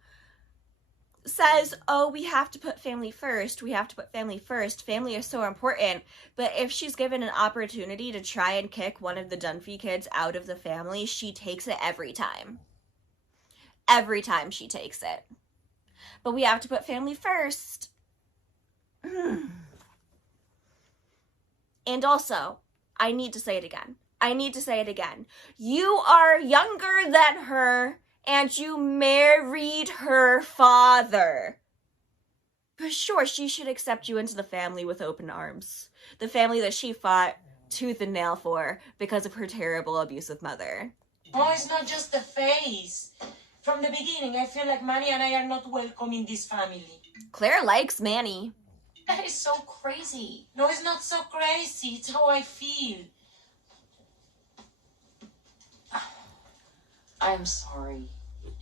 says, oh, we have to put family first. We have to put family first. Family is so important. But if she's given an opportunity to try and kick one of the Dunphy kids out of the family, she takes it every time. Every time she takes it. But we have to put family first. And also, I need to say it again. I need to say it again. You are younger than her, and you married her father. For sure, she should accept you into the family with open arms. The family that she fought tooth and nail for because of her terrible, abusive mother. Oh, it's not just the face. From the beginning, I feel like Manny and I are not welcome in this family. Claire likes Manny. That is so crazy. No, it's not so crazy. It's how I feel. I'm sorry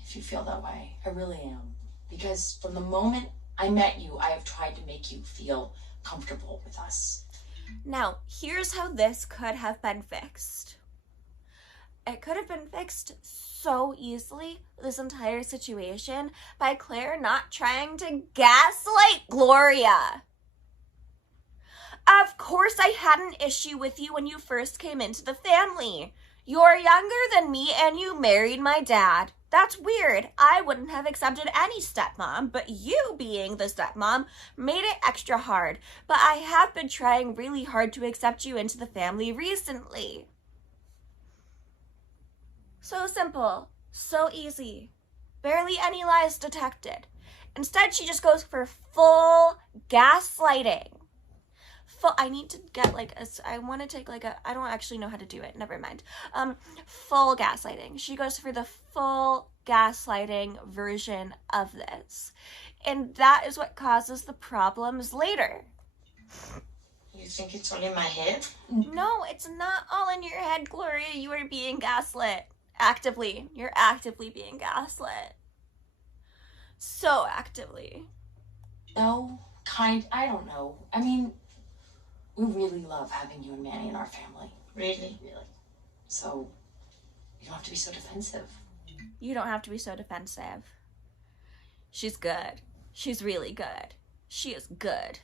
if you feel that way. I really am. Because from the moment I met you, I have tried to make you feel comfortable with us. Now, here's how this could have been fixed. It could have been fixed so easily, this entire situation, by Claire not trying to gaslight Gloria. Of course I had an issue with you when you first came into the family. You're younger than me and you married my dad. That's weird. I wouldn't have accepted any stepmom, but you being the stepmom made it extra hard. But I have been trying really hard to accept you into the family recently. So simple. So easy. Barely any lies detected. Instead, she just goes for full gaslighting. I need to get I want to take I don't actually know how to do it. Never mind. Full gaslighting. She goes for the full gaslighting version of this. And that is what causes the problems later. You think it's all in my head? No, it's not all in your head, Gloria. You are being gaslit. Actively. You're actively being gaslit. So actively. No, I don't know. I mean, we really love having you and Manny in our family. Really? Really. So, you don't have to be so defensive. You don't have to be so defensive. She's good. She's really good. She is good.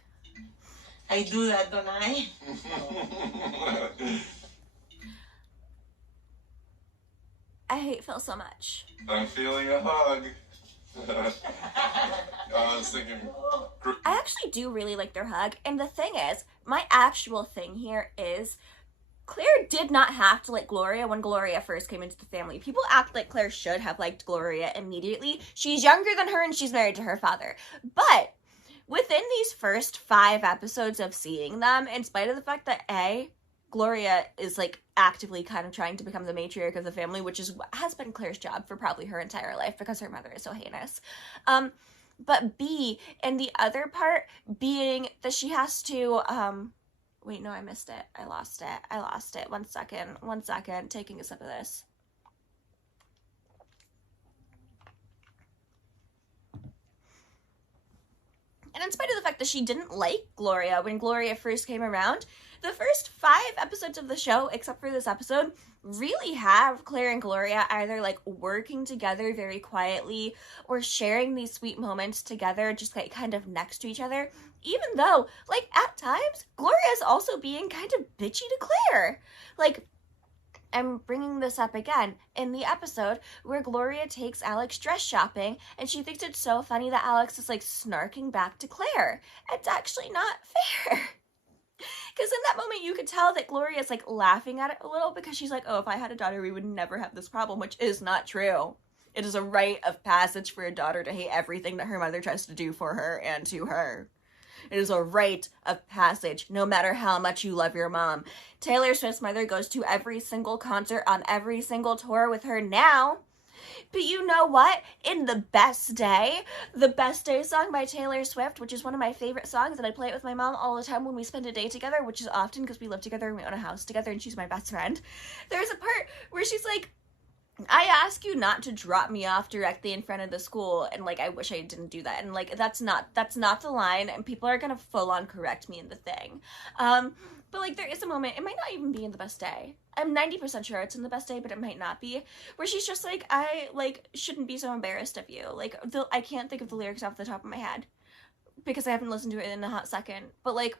I do that, don't I? I hate Phil so much. I'm feeling a hug. I was thinking... I actually do really like their hug. And the thing is, my actual thing here is Claire did not have to like Gloria when Gloria first came into the family. People act like Claire should have liked Gloria immediately. She's younger than her and she's married to her father. But within these first 5 episodes of seeing them, in spite of the fact that Gloria is like actively kind of trying to become the matriarch of the family, which has been Claire's job for probably her entire life because her mother is so heinous. But B, and the other part being that she has to, wait, no, I missed it. I lost it. One second. Taking a sip of this. And in spite of the fact that she didn't like Gloria when Gloria first came around, the first 5 episodes of the show, except for this episode, really have Claire and Gloria either like working together very quietly or sharing these sweet moments together, just like kind of next to each other. Even though, like, at times, Gloria is also being kind of bitchy to Claire. Like, I'm bringing this up again in the episode where Gloria takes Alex dress shopping and she thinks it's so funny that Alex is like snarking back to Claire. It's actually not fair. Because in that moment you could tell that Gloria is like laughing at it a little because she's like, oh, if I had a daughter we would never have this problem, which is not true. It is a rite of passage for a daughter to hate everything that her mother tries to do for her and to her. It is a rite of passage, no matter how much you love your mom. Taylor Swift's mother goes to every single concert on every single tour with her now. But you know what? In The Best Day song by Taylor Swift, which is one of my favorite songs, and I play it with my mom all the time when we spend a day together, which is often because we live together and we own a house together and she's my best friend. There's a part where she's like, I ask you not to drop me off directly in front of the school, and like I wish I didn't do that, and like that's not the line, and people are gonna full on correct me in the thing. But like there is a moment, it might not even be in the best day. I'm 90% sure it's in the best day, but it might not be, where she's just like, I like shouldn't be so embarrassed of you. Like I can't think of the lyrics off the top of my head because I haven't listened to it in a hot second. But like,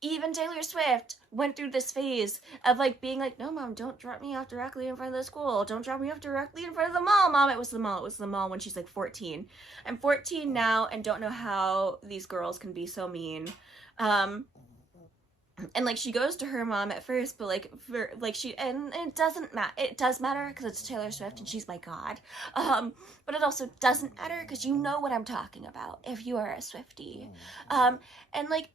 even Taylor Swift went through this phase of like being like, no, Mom, don't drop me off directly in front of the school. Don't drop me off directly in front of the mall, Mom. It was the mall when she's like 14. I'm 14 now and don't know how these girls can be so mean. And like she goes to her mom at first, but like and it doesn't matter. It does matter because it's Taylor Swift and she's my god. But it also doesn't matter because you know what I'm talking about if you are a Swiftie. And like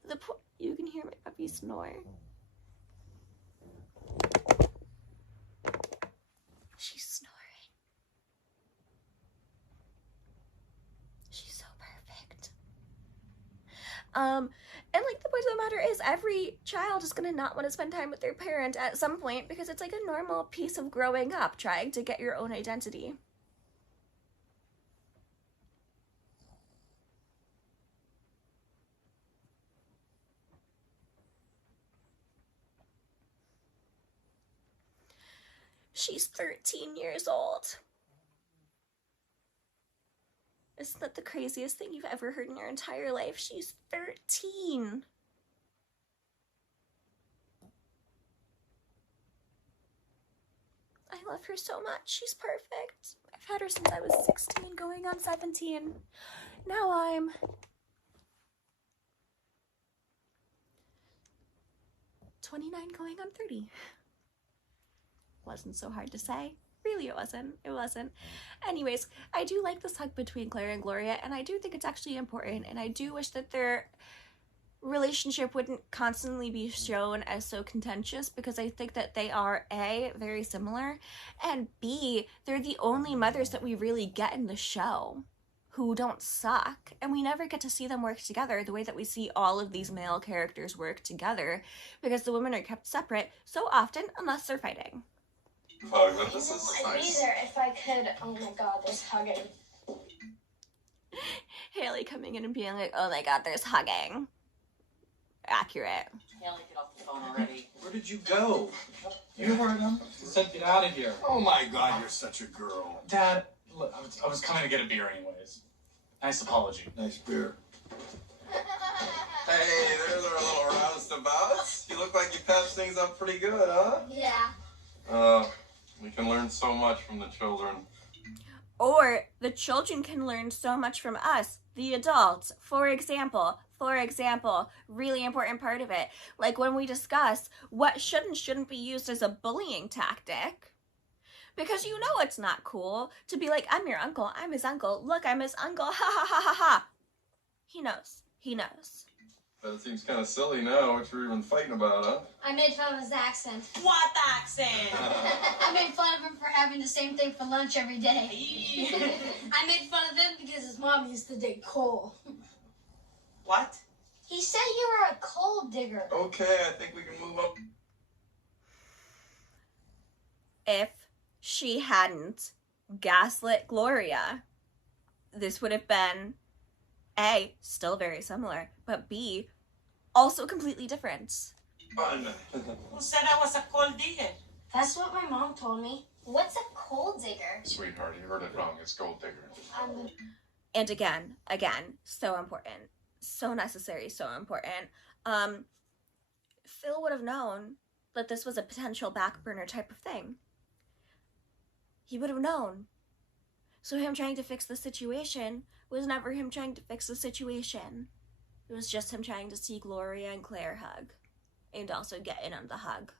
you can hear my puppy snore. She's snoring. She's so perfect. And like the point of the matter is every child is gonna not want to spend time with their parent at some point because it's like a normal piece of growing up, trying to get your own identity. She's 13 years old. Isn't that the craziest thing you've ever heard in your entire life? She's 13. I love her so much. She's perfect. I've had her since I was 16, going on 17. Now I'm 29, going on 30. Wasn't so hard to say. Really, it wasn't. Anyways, I do like this hug between Claire and Gloria, and I do think it's actually important, and I do wish that their relationship wouldn't constantly be shown as so contentious, because I think that they are A, very similar, and B, they're the only mothers that we really get in the show who don't suck, and we never get to see them work together the way that we see all of these male characters work together, because the women are kept separate so often unless they're fighting. Oh, but this is I'd be nice. there if I could. Oh my god, there's hugging. Haley coming in and being like, oh my god, there's hugging. Accurate. Haley, get off the phone already. Where did you go? You heard him. He said get out of here. Oh my god, you're such a girl. Dad, look, I was coming to get a beer anyways. Nice apology. Nice beer. Hey, there's our little roustabouts. You look like you patched things up pretty good, huh? Yeah. We can learn so much from the children. Or the children can learn so much from us, the adults. For example, really important part of it, like when we discuss what should and shouldn't be used as a bullying tactic. Because you know it's not cool to be like, I'm your uncle, I'm his uncle, look, I'm his uncle, ha ha ha ha ha. He knows. But it seems kind of silly now what you're even fighting about, huh? I made fun of his accent. What accent? I made fun of him for having the same thing for lunch every day. I made fun of him because his mom used to dig coal. What? He said you were a coal digger. Okay, I think we can move up. If she hadn't gaslit Gloria, this would have been A, still very similar, but B, also completely different. Who said I was a coal digger? That's what my mom told me. What's a coal digger? Sweetheart, you heard it wrong. It's gold digger. And again, so important. So necessary, so important. Phil would have known that this was a potential back burner type of thing. He would have known. So him trying to fix the situation was never him trying to fix the situation. It was just him trying to see Gloria and Claire hug. And also get in on the hug.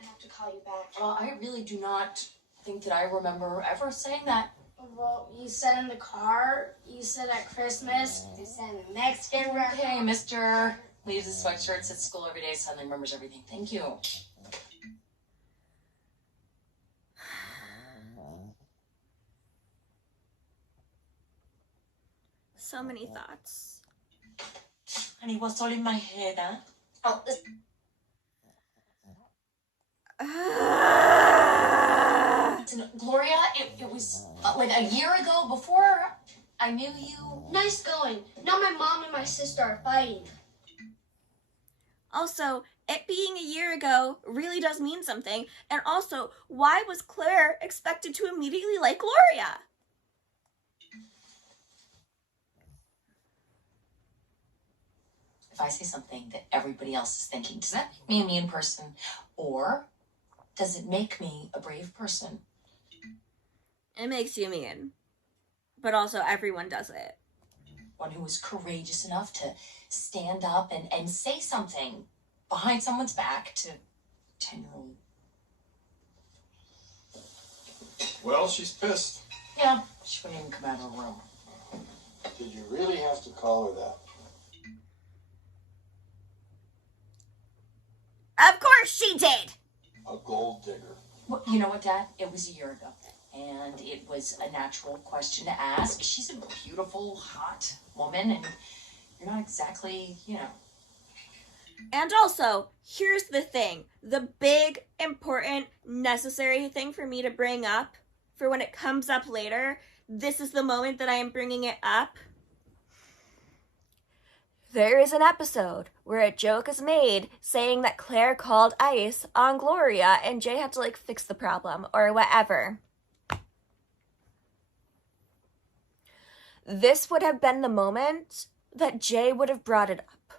I have to call you back. I really do not think that I remember ever saying that. Well, you said in the car, you said at Christmas, you said in the Mexican restaurant. Okay, mister. Leaves his sweatshirts at school every day, suddenly remembers everything. Thank you. So many thoughts. And it was all in my head, huh? Oh, this... to know. Gloria, it was like a year ago before I knew you. Nice going. Now my mom and my sister are fighting. Also, it being a year ago really does mean something. And also, why was Claire expected to immediately like Gloria? If I say something that everybody else is thinking, does that make me a mean person? Or does it make me a brave person? It makes you mean. But also, everyone does it. One who is courageous enough to stand up and say something behind someone's back to 10-year-old. Well, she's pissed. Yeah, she wouldn't even come out of her room. Did you really have to call her that? Of course she did! A gold digger. Well, you know what, Dad? It was a year ago. And it was a natural question to ask. She's a beautiful, hot woman, and you're not exactly, And also, here's the thing. The big, important, necessary thing for me to bring up, for when it comes up later, this is the moment that I am bringing it up. There is an episode where a joke is made saying that Claire called ice on Gloria and Jay had to, fix the problem or whatever. This would have been the moment that Jay would have brought it up.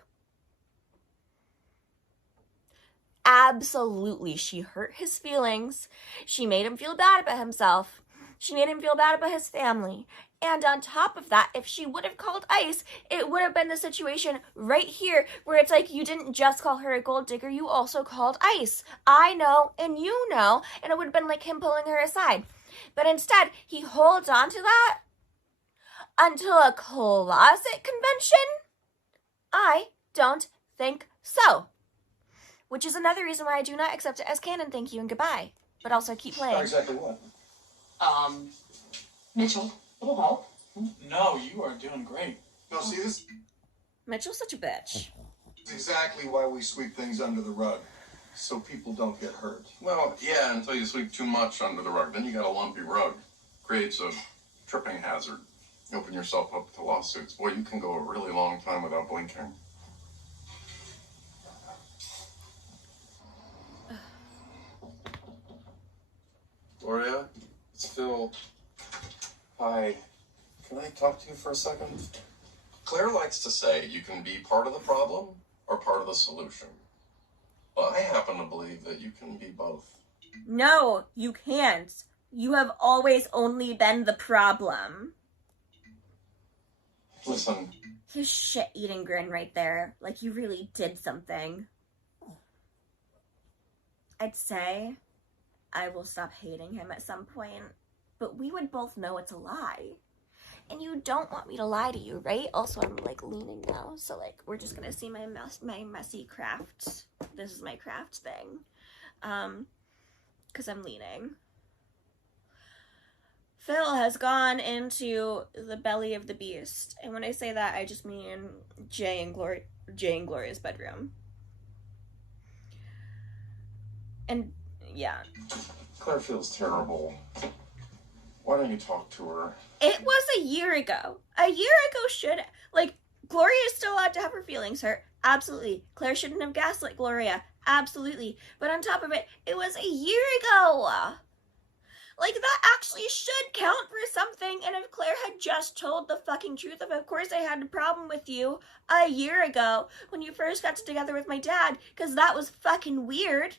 Absolutely, she hurt his feelings. She made him feel bad about himself. She made him feel bad about his family. And on top of that, if she would have called ice, it would have been the situation right here where it's like, you didn't just call her a gold digger, you also called ice. I know, and you know, and it would have been like him pulling her aside. But instead, he holds on to that until a closet convention? I don't think so. Which is another reason why I do not accept it as canon, thank you and goodbye. But also keep playing. Not exactly what? Mitchell, little help. No, you are doing great. No, see, this Mitchell's such a bitch. is exactly why we sweep things under the rug. So people don't get hurt. Well, yeah, until you sweep too much under the rug. Then you got a lumpy rug. Creates a tripping hazard. You open yourself up to lawsuits. Boy, you can go a really long time without blinking. Gloria, it's Phil. Hi. Can I talk to you for a second? Claire likes to say you can be part of the problem or part of the solution. Well, I happen to believe that you can be both. No, you can't. You have always only been the problem. Listen. His shit-eating grin right there. Like you really did something. I'd say I will stop hating him at some point, but we would both know it's a lie. And you don't want me to lie to you, right? Also, I'm leaning now, so we're just gonna see my messy craft. This is my craft thing. 'Cause I'm leaning. Phil has gone into the belly of the beast. And when I say that, I just mean Jay and Gloria's bedroom. And yeah. Claire feels terrible. Why don't you talk to her? It was a year ago. A year ago Gloria is still allowed to have her feelings hurt. Absolutely. Claire shouldn't have gaslit Gloria. Absolutely. But on top of it, it was a year ago. That actually should count for something. And if Claire had just told the fucking truth of course I had a problem with you a year ago when you first got together with my dad, because that was fucking weird.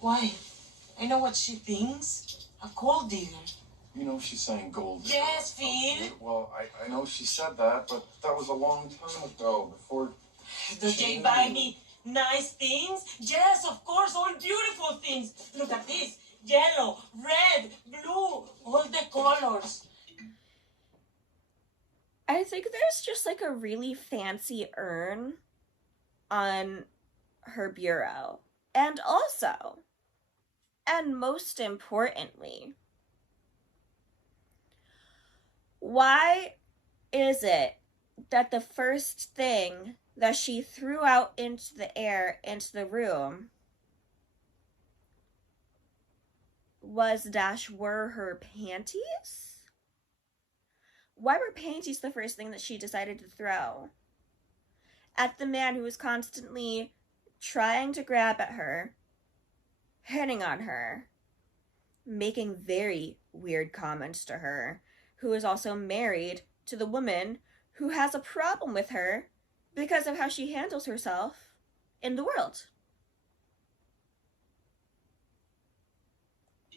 Why? I know what she thinks. A gold digger. You know she's saying gold. Yes, Phil. Well, I know she said that, but that was a long time ago, before... Does Jay buy me nice things? Yes, of course, all beautiful things. Look at this. Yellow, red, blue, all the colors. I think there's just a really fancy urn on her bureau. And also, and most importantly, why is it that the first thing that she threw out into the air, into the room, were her panties? Why were panties the first thing that she decided to throw? At the man who was constantly trying to grab at her, hitting on her, making very weird comments to her, who is also married to the woman who has a problem with her because of how she handles herself in the world.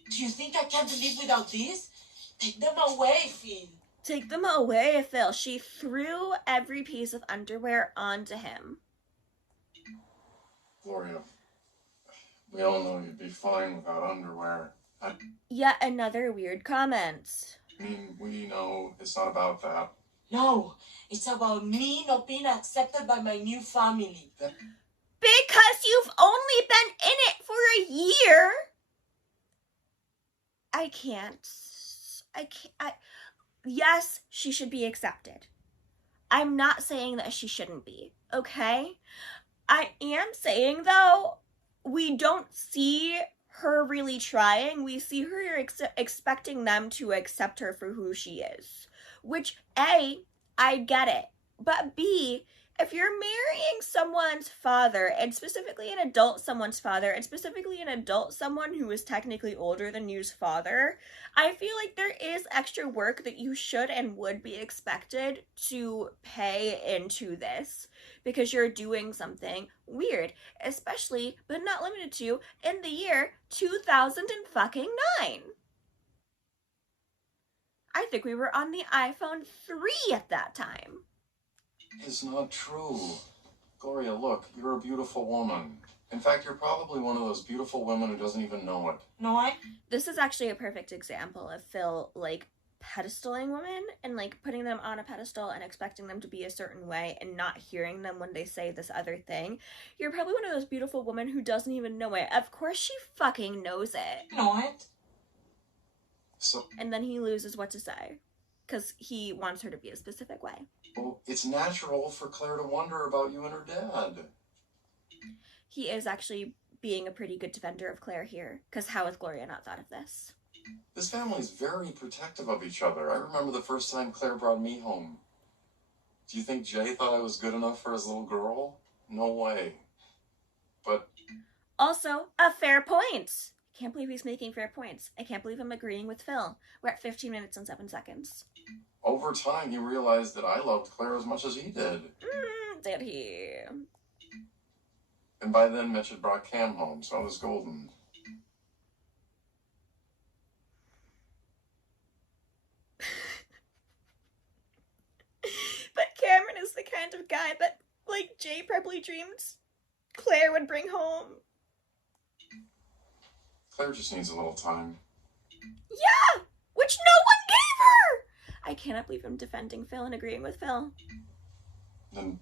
Do you think I can't live without this? Take them away, Phil. Take them away, Phil. She threw every piece of underwear onto him. Gloria, we all know you'd be fine without underwear. Yet another weird comment. I mean, we know it's not about that. No, it's about me not being accepted by my new family. Because you've only been in it for a year. I can't. Yes, she should be accepted. I'm not saying that she shouldn't be, okay? I am saying, though, we don't see her really trying. We see her expecting them to accept her for who she is. Which, A, I get it. But B, if you're marrying someone's father, and specifically an adult someone's father, and specifically an adult someone who is technically older than you's father, I feel like there is extra work that you should and would be expected to pay into this, because you're doing something weird, especially, but not limited to, in the year 2009. I think we were on the iPhone 3 at that time. It's not true. Gloria, look, you're a beautiful woman. In fact, you're probably one of those beautiful women who doesn't even know it. No, This is actually a perfect example of Phil, like, pedestaling women and, like, putting them on a pedestal and expecting them to be a certain way and not hearing them when they say this other thing. You're probably one of those beautiful women who doesn't even know it. Of course she fucking knows it. know it. So, And then he loses what to say, because he wants her to be a specific way. well, it's natural for Claire to wonder about you and her dad. He is actually being a pretty good defender of Claire here, because how has Gloria not thought of this? This family's very protective of each other. I remember the first time Claire brought me home. Do you think Jay thought I was good enough for his little girl? No way. But Also, a fair point. Can't believe he's making fair points. I can't believe I'm agreeing with Phil. We're at 15 minutes and 7 seconds. over time, he realized that I loved Claire as much as he did. Did he? And by then, Mitch had brought Cam home, so I was golden. But Cameron is the kind of guy that, like, Jay probably dreamed Claire would bring home. Claire just needs a little time. Yeah! Which no one gave her! I cannot believe I'm defending Phil and agreeing with Phil. Then,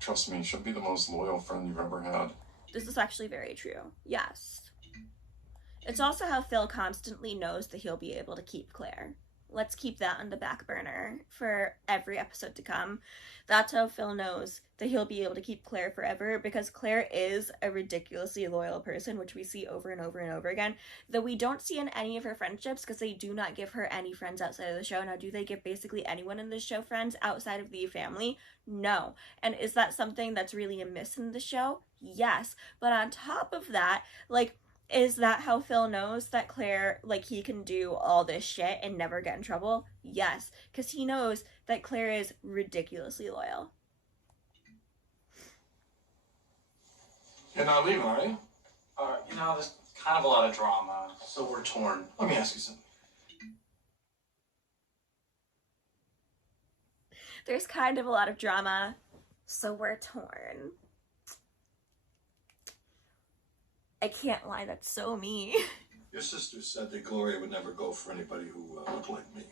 trust me, she'll be the most loyal friend you've ever had. This is actually very true. Yes. It's also how Phil constantly knows that he'll be able to keep Claire. Let's keep that on the back burner for every episode to come. That's how Phil knows that he'll be able to keep Claire forever, because Claire is a ridiculously loyal person, which we see over and over and over again, though we don't see in any of her friendships, because they do not give her any friends outside of the show. Now, do they give basically anyone in the show friends outside of the family? No. And is that something that's really a miss in the show? Yes. But on top of that, like, is that how Phil knows that Claire, like, he can do all this shit and never get in trouble? Yes, because he knows that Claire is ridiculously loyal. You're not leaving, are you? There's kind of a lot of drama. So we're torn. Let me ask you something. There's kind of a lot of drama, so we're torn. I can't lie, that's so me. Your sister said that Gloria would never go for anybody who looked like me.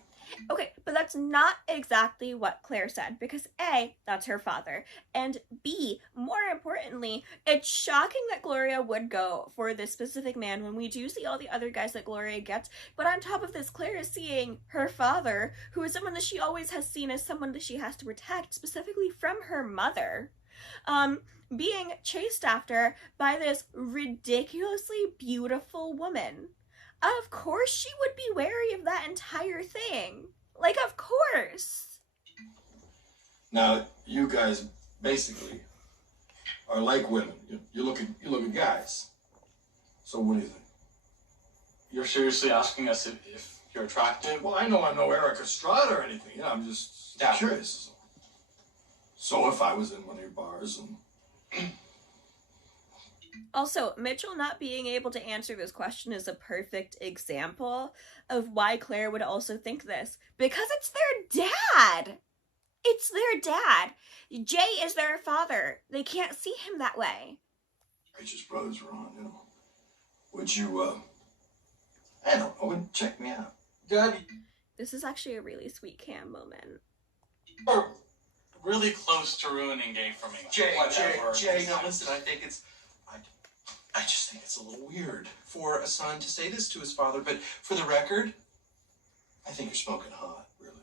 Okay, but that's not exactly what Claire said, because A, that's her father, and B, more importantly, it's shocking that Gloria would go for this specific man when we do see all the other guys that Gloria gets, but on top of this, Claire is seeing her father, who is someone that she always has seen as someone that she has to protect, specifically from her mother, being chased after by this ridiculously beautiful woman. Of course she would be wary of that entire thing. Like, of course. Now, you guys basically are like women. You look at guys. So what do you think? You're seriously asking us if you're attractive? Well, I know I'm no Eric Estrada or anything. Yeah, I'm just curious. So if I was in one of your bars and... Also, Mitchell not being able to answer this question is a perfect example of why Claire would also think this. Because it's their dad! It's their dad. Jay is their father. They can't see him that way. Rachel's brothers were on, you know. Would you, I don't know, check me out. Good. This is actually a really sweet Cam moment. You're really close to ruining gay for me. Jay, Whatever. now listen, I just think it's a little weird for a son to say this to his father, but for the record, I think you're smoking hot, really.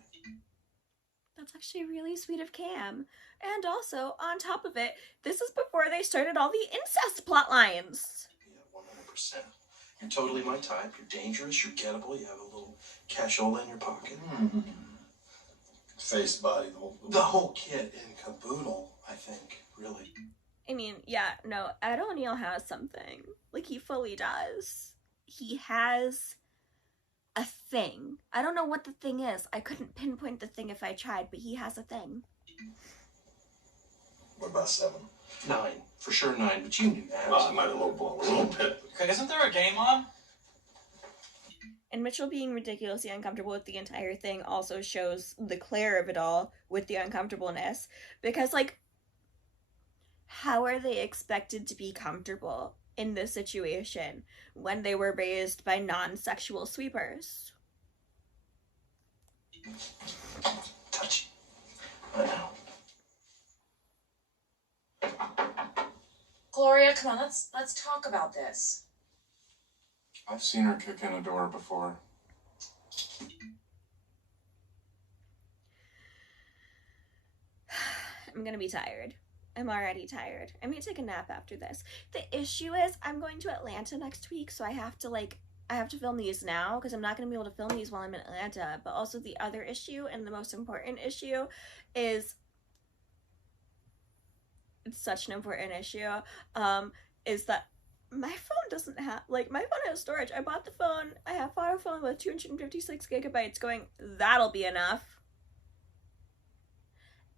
That's actually really sweet of Cam. And also, on top of it, this is before they started all the incest plot lines. Yeah, 100%. You're totally my type. You're dangerous, you're gettable, you have a little cashola in your pocket. Face, body, the whole kit in caboodle, I think, really. I mean, yeah, no, Ed O'Neill has something. Like, he fully does. He has a thing. I don't know what the thing is. I couldn't pinpoint the thing if I tried, but he has a thing. What about 7? 9. For sure 9, but you knew that. Well, I might have lowballed a little bit. Okay, isn't there a game on? And Mitchell being ridiculously uncomfortable with the entire thing also shows the Claire of it all with the uncomfortableness. Because, like, how are they expected to be comfortable in this situation when they were raised by non-sexual sweepers? Touchy. I know. Gloria, come on, let's talk about this. I've seen her kick in a door before. I'm gonna be tired. I'm already tired. I'm gonna take a nap after this. The issue is I'm going to Atlanta next week, so I have to film these now because I'm not gonna be able to film these while I'm in Atlanta. But also the other issue and the most important issue is, it's such an important issue, is that my phone doesn't have, like, my phone has storage. I bought the phone, I have a phone with 256 gigabytes going, that'll be enough.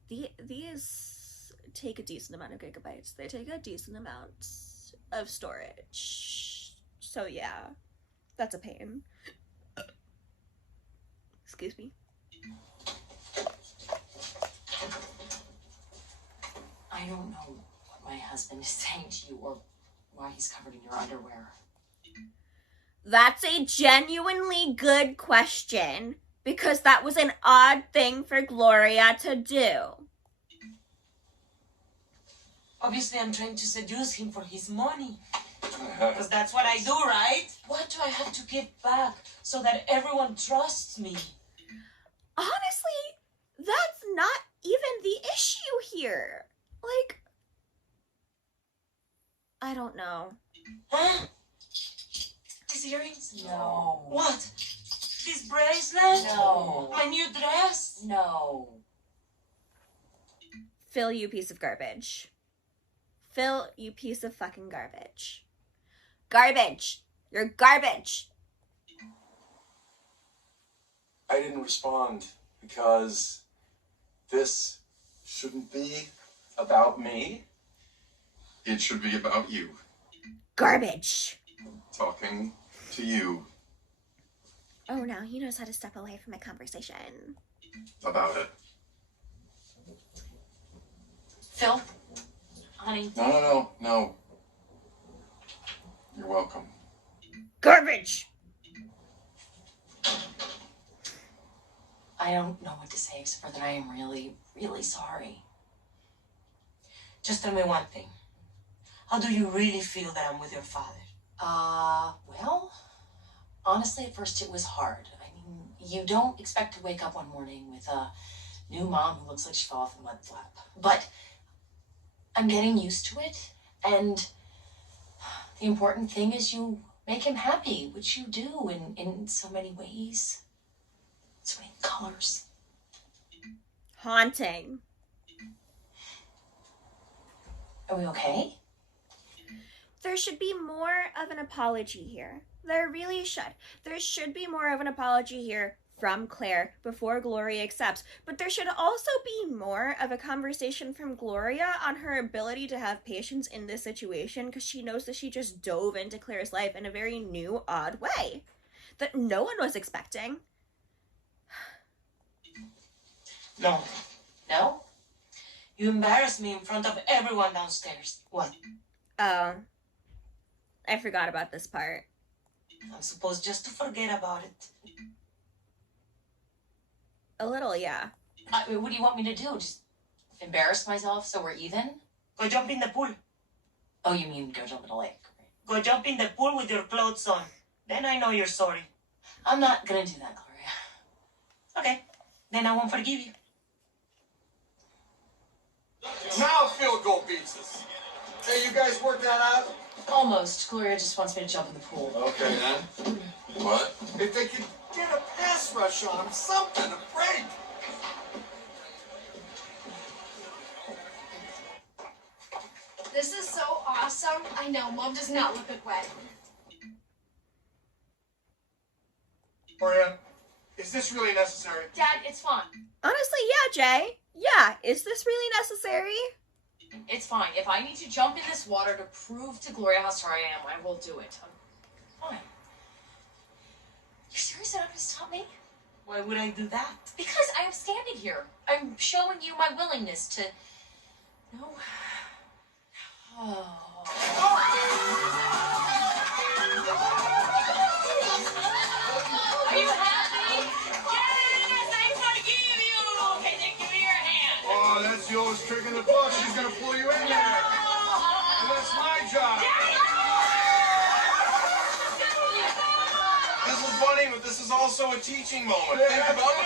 These take a decent amount of gigabytes. They take a decent amount of storage. So yeah, that's a pain. Excuse me. I don't know what my husband is saying to you or why he's covered in your underwear. That's a genuinely good question, because that was an odd thing for Gloria to do. Obviously, I'm trying to seduce him for his money. Because that's what I do, right? What do I have to give back so that everyone trusts me? Honestly, that's not even the issue here. Like, I don't know. Huh? These earrings? No. What? This bracelet? No. My new dress? No. Phil, you piece of garbage. Phil, you piece of fucking garbage. Garbage! You're garbage! I didn't respond because this shouldn't be about me. It should be about you. Garbage! Talking to you Oh, now he knows how to step away from a conversation. about it. Phil? Honey? No. You're welcome. Garbage! I don't know what to say except for that I am really, really sorry. Just tell me one thing. How do you really feel that I'm with your father? Well, honestly, at first it was hard. I mean, you don't expect to wake up one morning with a new mom who looks like she fell off a mud flap. But I'm getting used to it, and the important thing is you make him happy, which you do in so many ways. So many colors. Haunting. Are we okay? There should be more of an apology here. There really should. There should be more of an apology here from Claire before Gloria accepts. But there should also be more of a conversation from Gloria on her ability to have patience in this situation, because she knows that she just dove into Claire's life in a very new, odd way that no one was expecting. No. No? You embarrassed me in front of everyone downstairs. What? Oh. I forgot about this part. I'm supposed just to forget about it. A little, yeah. What do you want me to do? Just embarrass myself so we're even? Go jump in the pool. Oh, you mean go jump in a lake? Go jump in the pool with your clothes on. Then I know you're sorry. I'm not gonna do that, Gloria. Okay. Then I won't forgive you. Now field goal beats us. Hey, you guys work that out? Almost. Gloria just wants me to jump in the pool. Okay, then. What? If they could get a pass rush on him, something, a break. This is so awesome. I know, Mom does not look it wet. Gloria, is this really necessary? Dad, it's fine. Honestly, yeah, Jay. Yeah, is this really necessary? It's fine. If I need to jump in this water to prove to Gloria how sorry I am, I will do it. I'm fine. You're serious? You're not going to stop me? Why would I do that? Because I'm standing here. I'm showing you my willingness to... No. Oh. Are you happy? Yes, I forgive you. Okay, then give me your hand. Oh, that's the oldest trick in the book. She's gonna pull you in there. And that's my job. This is funny, but this is also a teaching moment. Think about it.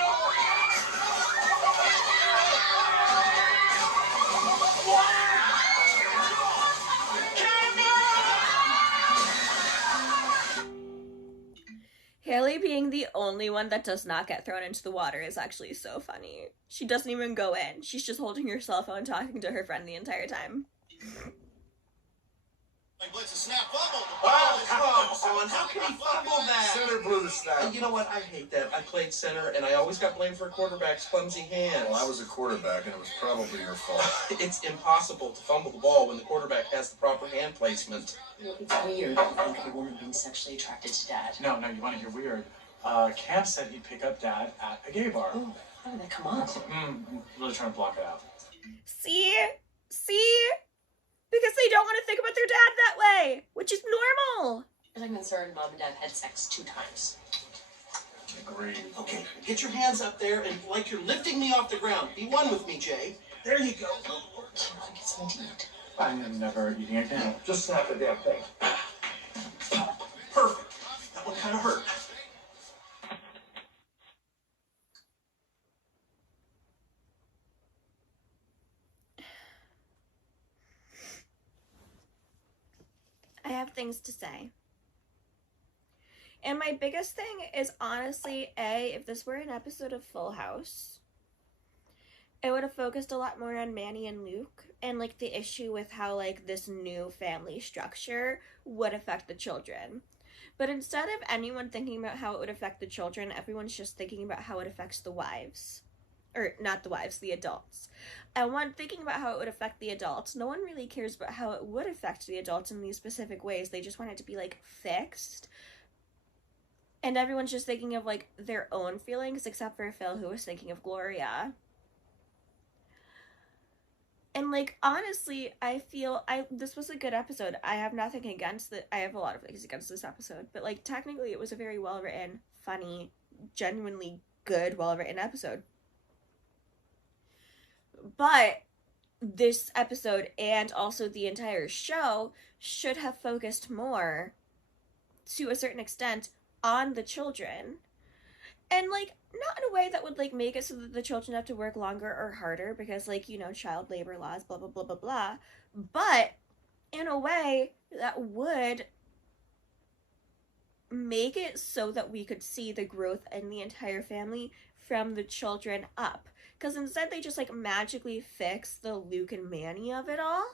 Haley being the only one that does not get thrown into the water is actually so funny. She doesn't even go in. She's just holding her cell phone talking to her friend the entire time. Blitz a snap fumble. Oh, come on. How can he fumble that? Center blew the snap. You know what? I hate that. I played center, and I always got blamed for a quarterback's clumsy hands. Well, I was a quarterback, and it was probably your fault. It's impossible to fumble the ball when the quarterback has the proper hand placement. It's weird to think of a woman being sexually attracted to Dad. No, you want to hear weird? Cam said he'd pick up Dad at a gay bar. Ooh, how did that come up? I'm really trying to block it out. See? Because they don't want to think about their dad that way, which is normal. I'm concerned Mom and Dad had sex 2 times. Agreed. Okay, get your hands up there and like you're lifting me off the ground. Be one with me, Jay. There you go. Can I get something to eat? I'm never eating again. Just snap the damn thing. Perfect. That one kind of hurt. I have things to say. And my biggest thing is honestly, if this were an episode of Full House, it would have focused a lot more on Manny and Luke and like the issue with how like this new family structure would affect the children. But instead of anyone thinking about how it would affect the children, everyone's just thinking about how it affects the wives. Or not the wives, the adults. And when thinking about how it would affect the adults, no one really cares about how it would affect the adults in these specific ways. They just want it to be like fixed. And everyone's just thinking of like their own feelings, except for Phil, who was thinking of Gloria. And like honestly, I feel this was a good episode. I have nothing against it. I have a lot of things against this episode, but like technically it was a very well written, funny, genuinely good, well written episode. But this episode and also the entire show should have focused more, to a certain extent, on the children. And, like, not in a way that would, like, make it so that the children have to work longer or harder because, like, you know, child labor laws, blah, blah, blah, blah, blah. But in a way that would make it so that we could see the growth in the entire family from the children up. Because instead they just like magically fix the Luke and Manny of it all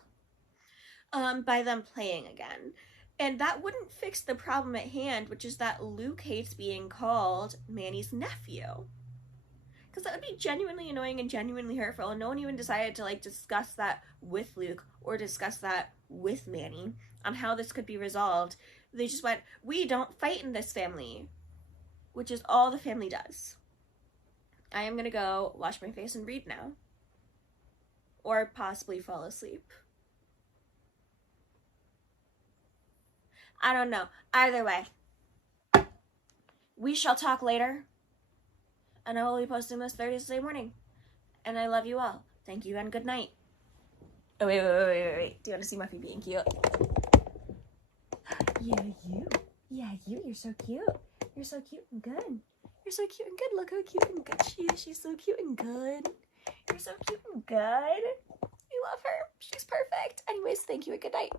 by them playing again. And that wouldn't fix the problem at hand, which is that Luke hates being called Manny's nephew. Because that would be genuinely annoying and genuinely hurtful, and no one even decided to like discuss that with Luke or discuss that with Manny on how this could be resolved. They just went, we don't fight in this family, which is all the family does. I am gonna go wash my face and read now. Or possibly fall asleep. I don't know. Either way. We shall talk later. And I will be posting this Thursday morning. And I love you all. Thank you and good night. Oh, wait. Do you want to see Muffy being cute? Yeah, you. Yeah, you. You're so cute. You're so cute and good. You're so cute and good. Look how cute and good she is. She's so cute and good. You're so cute and good. I love her. She's perfect. Anyways, thank you and good night.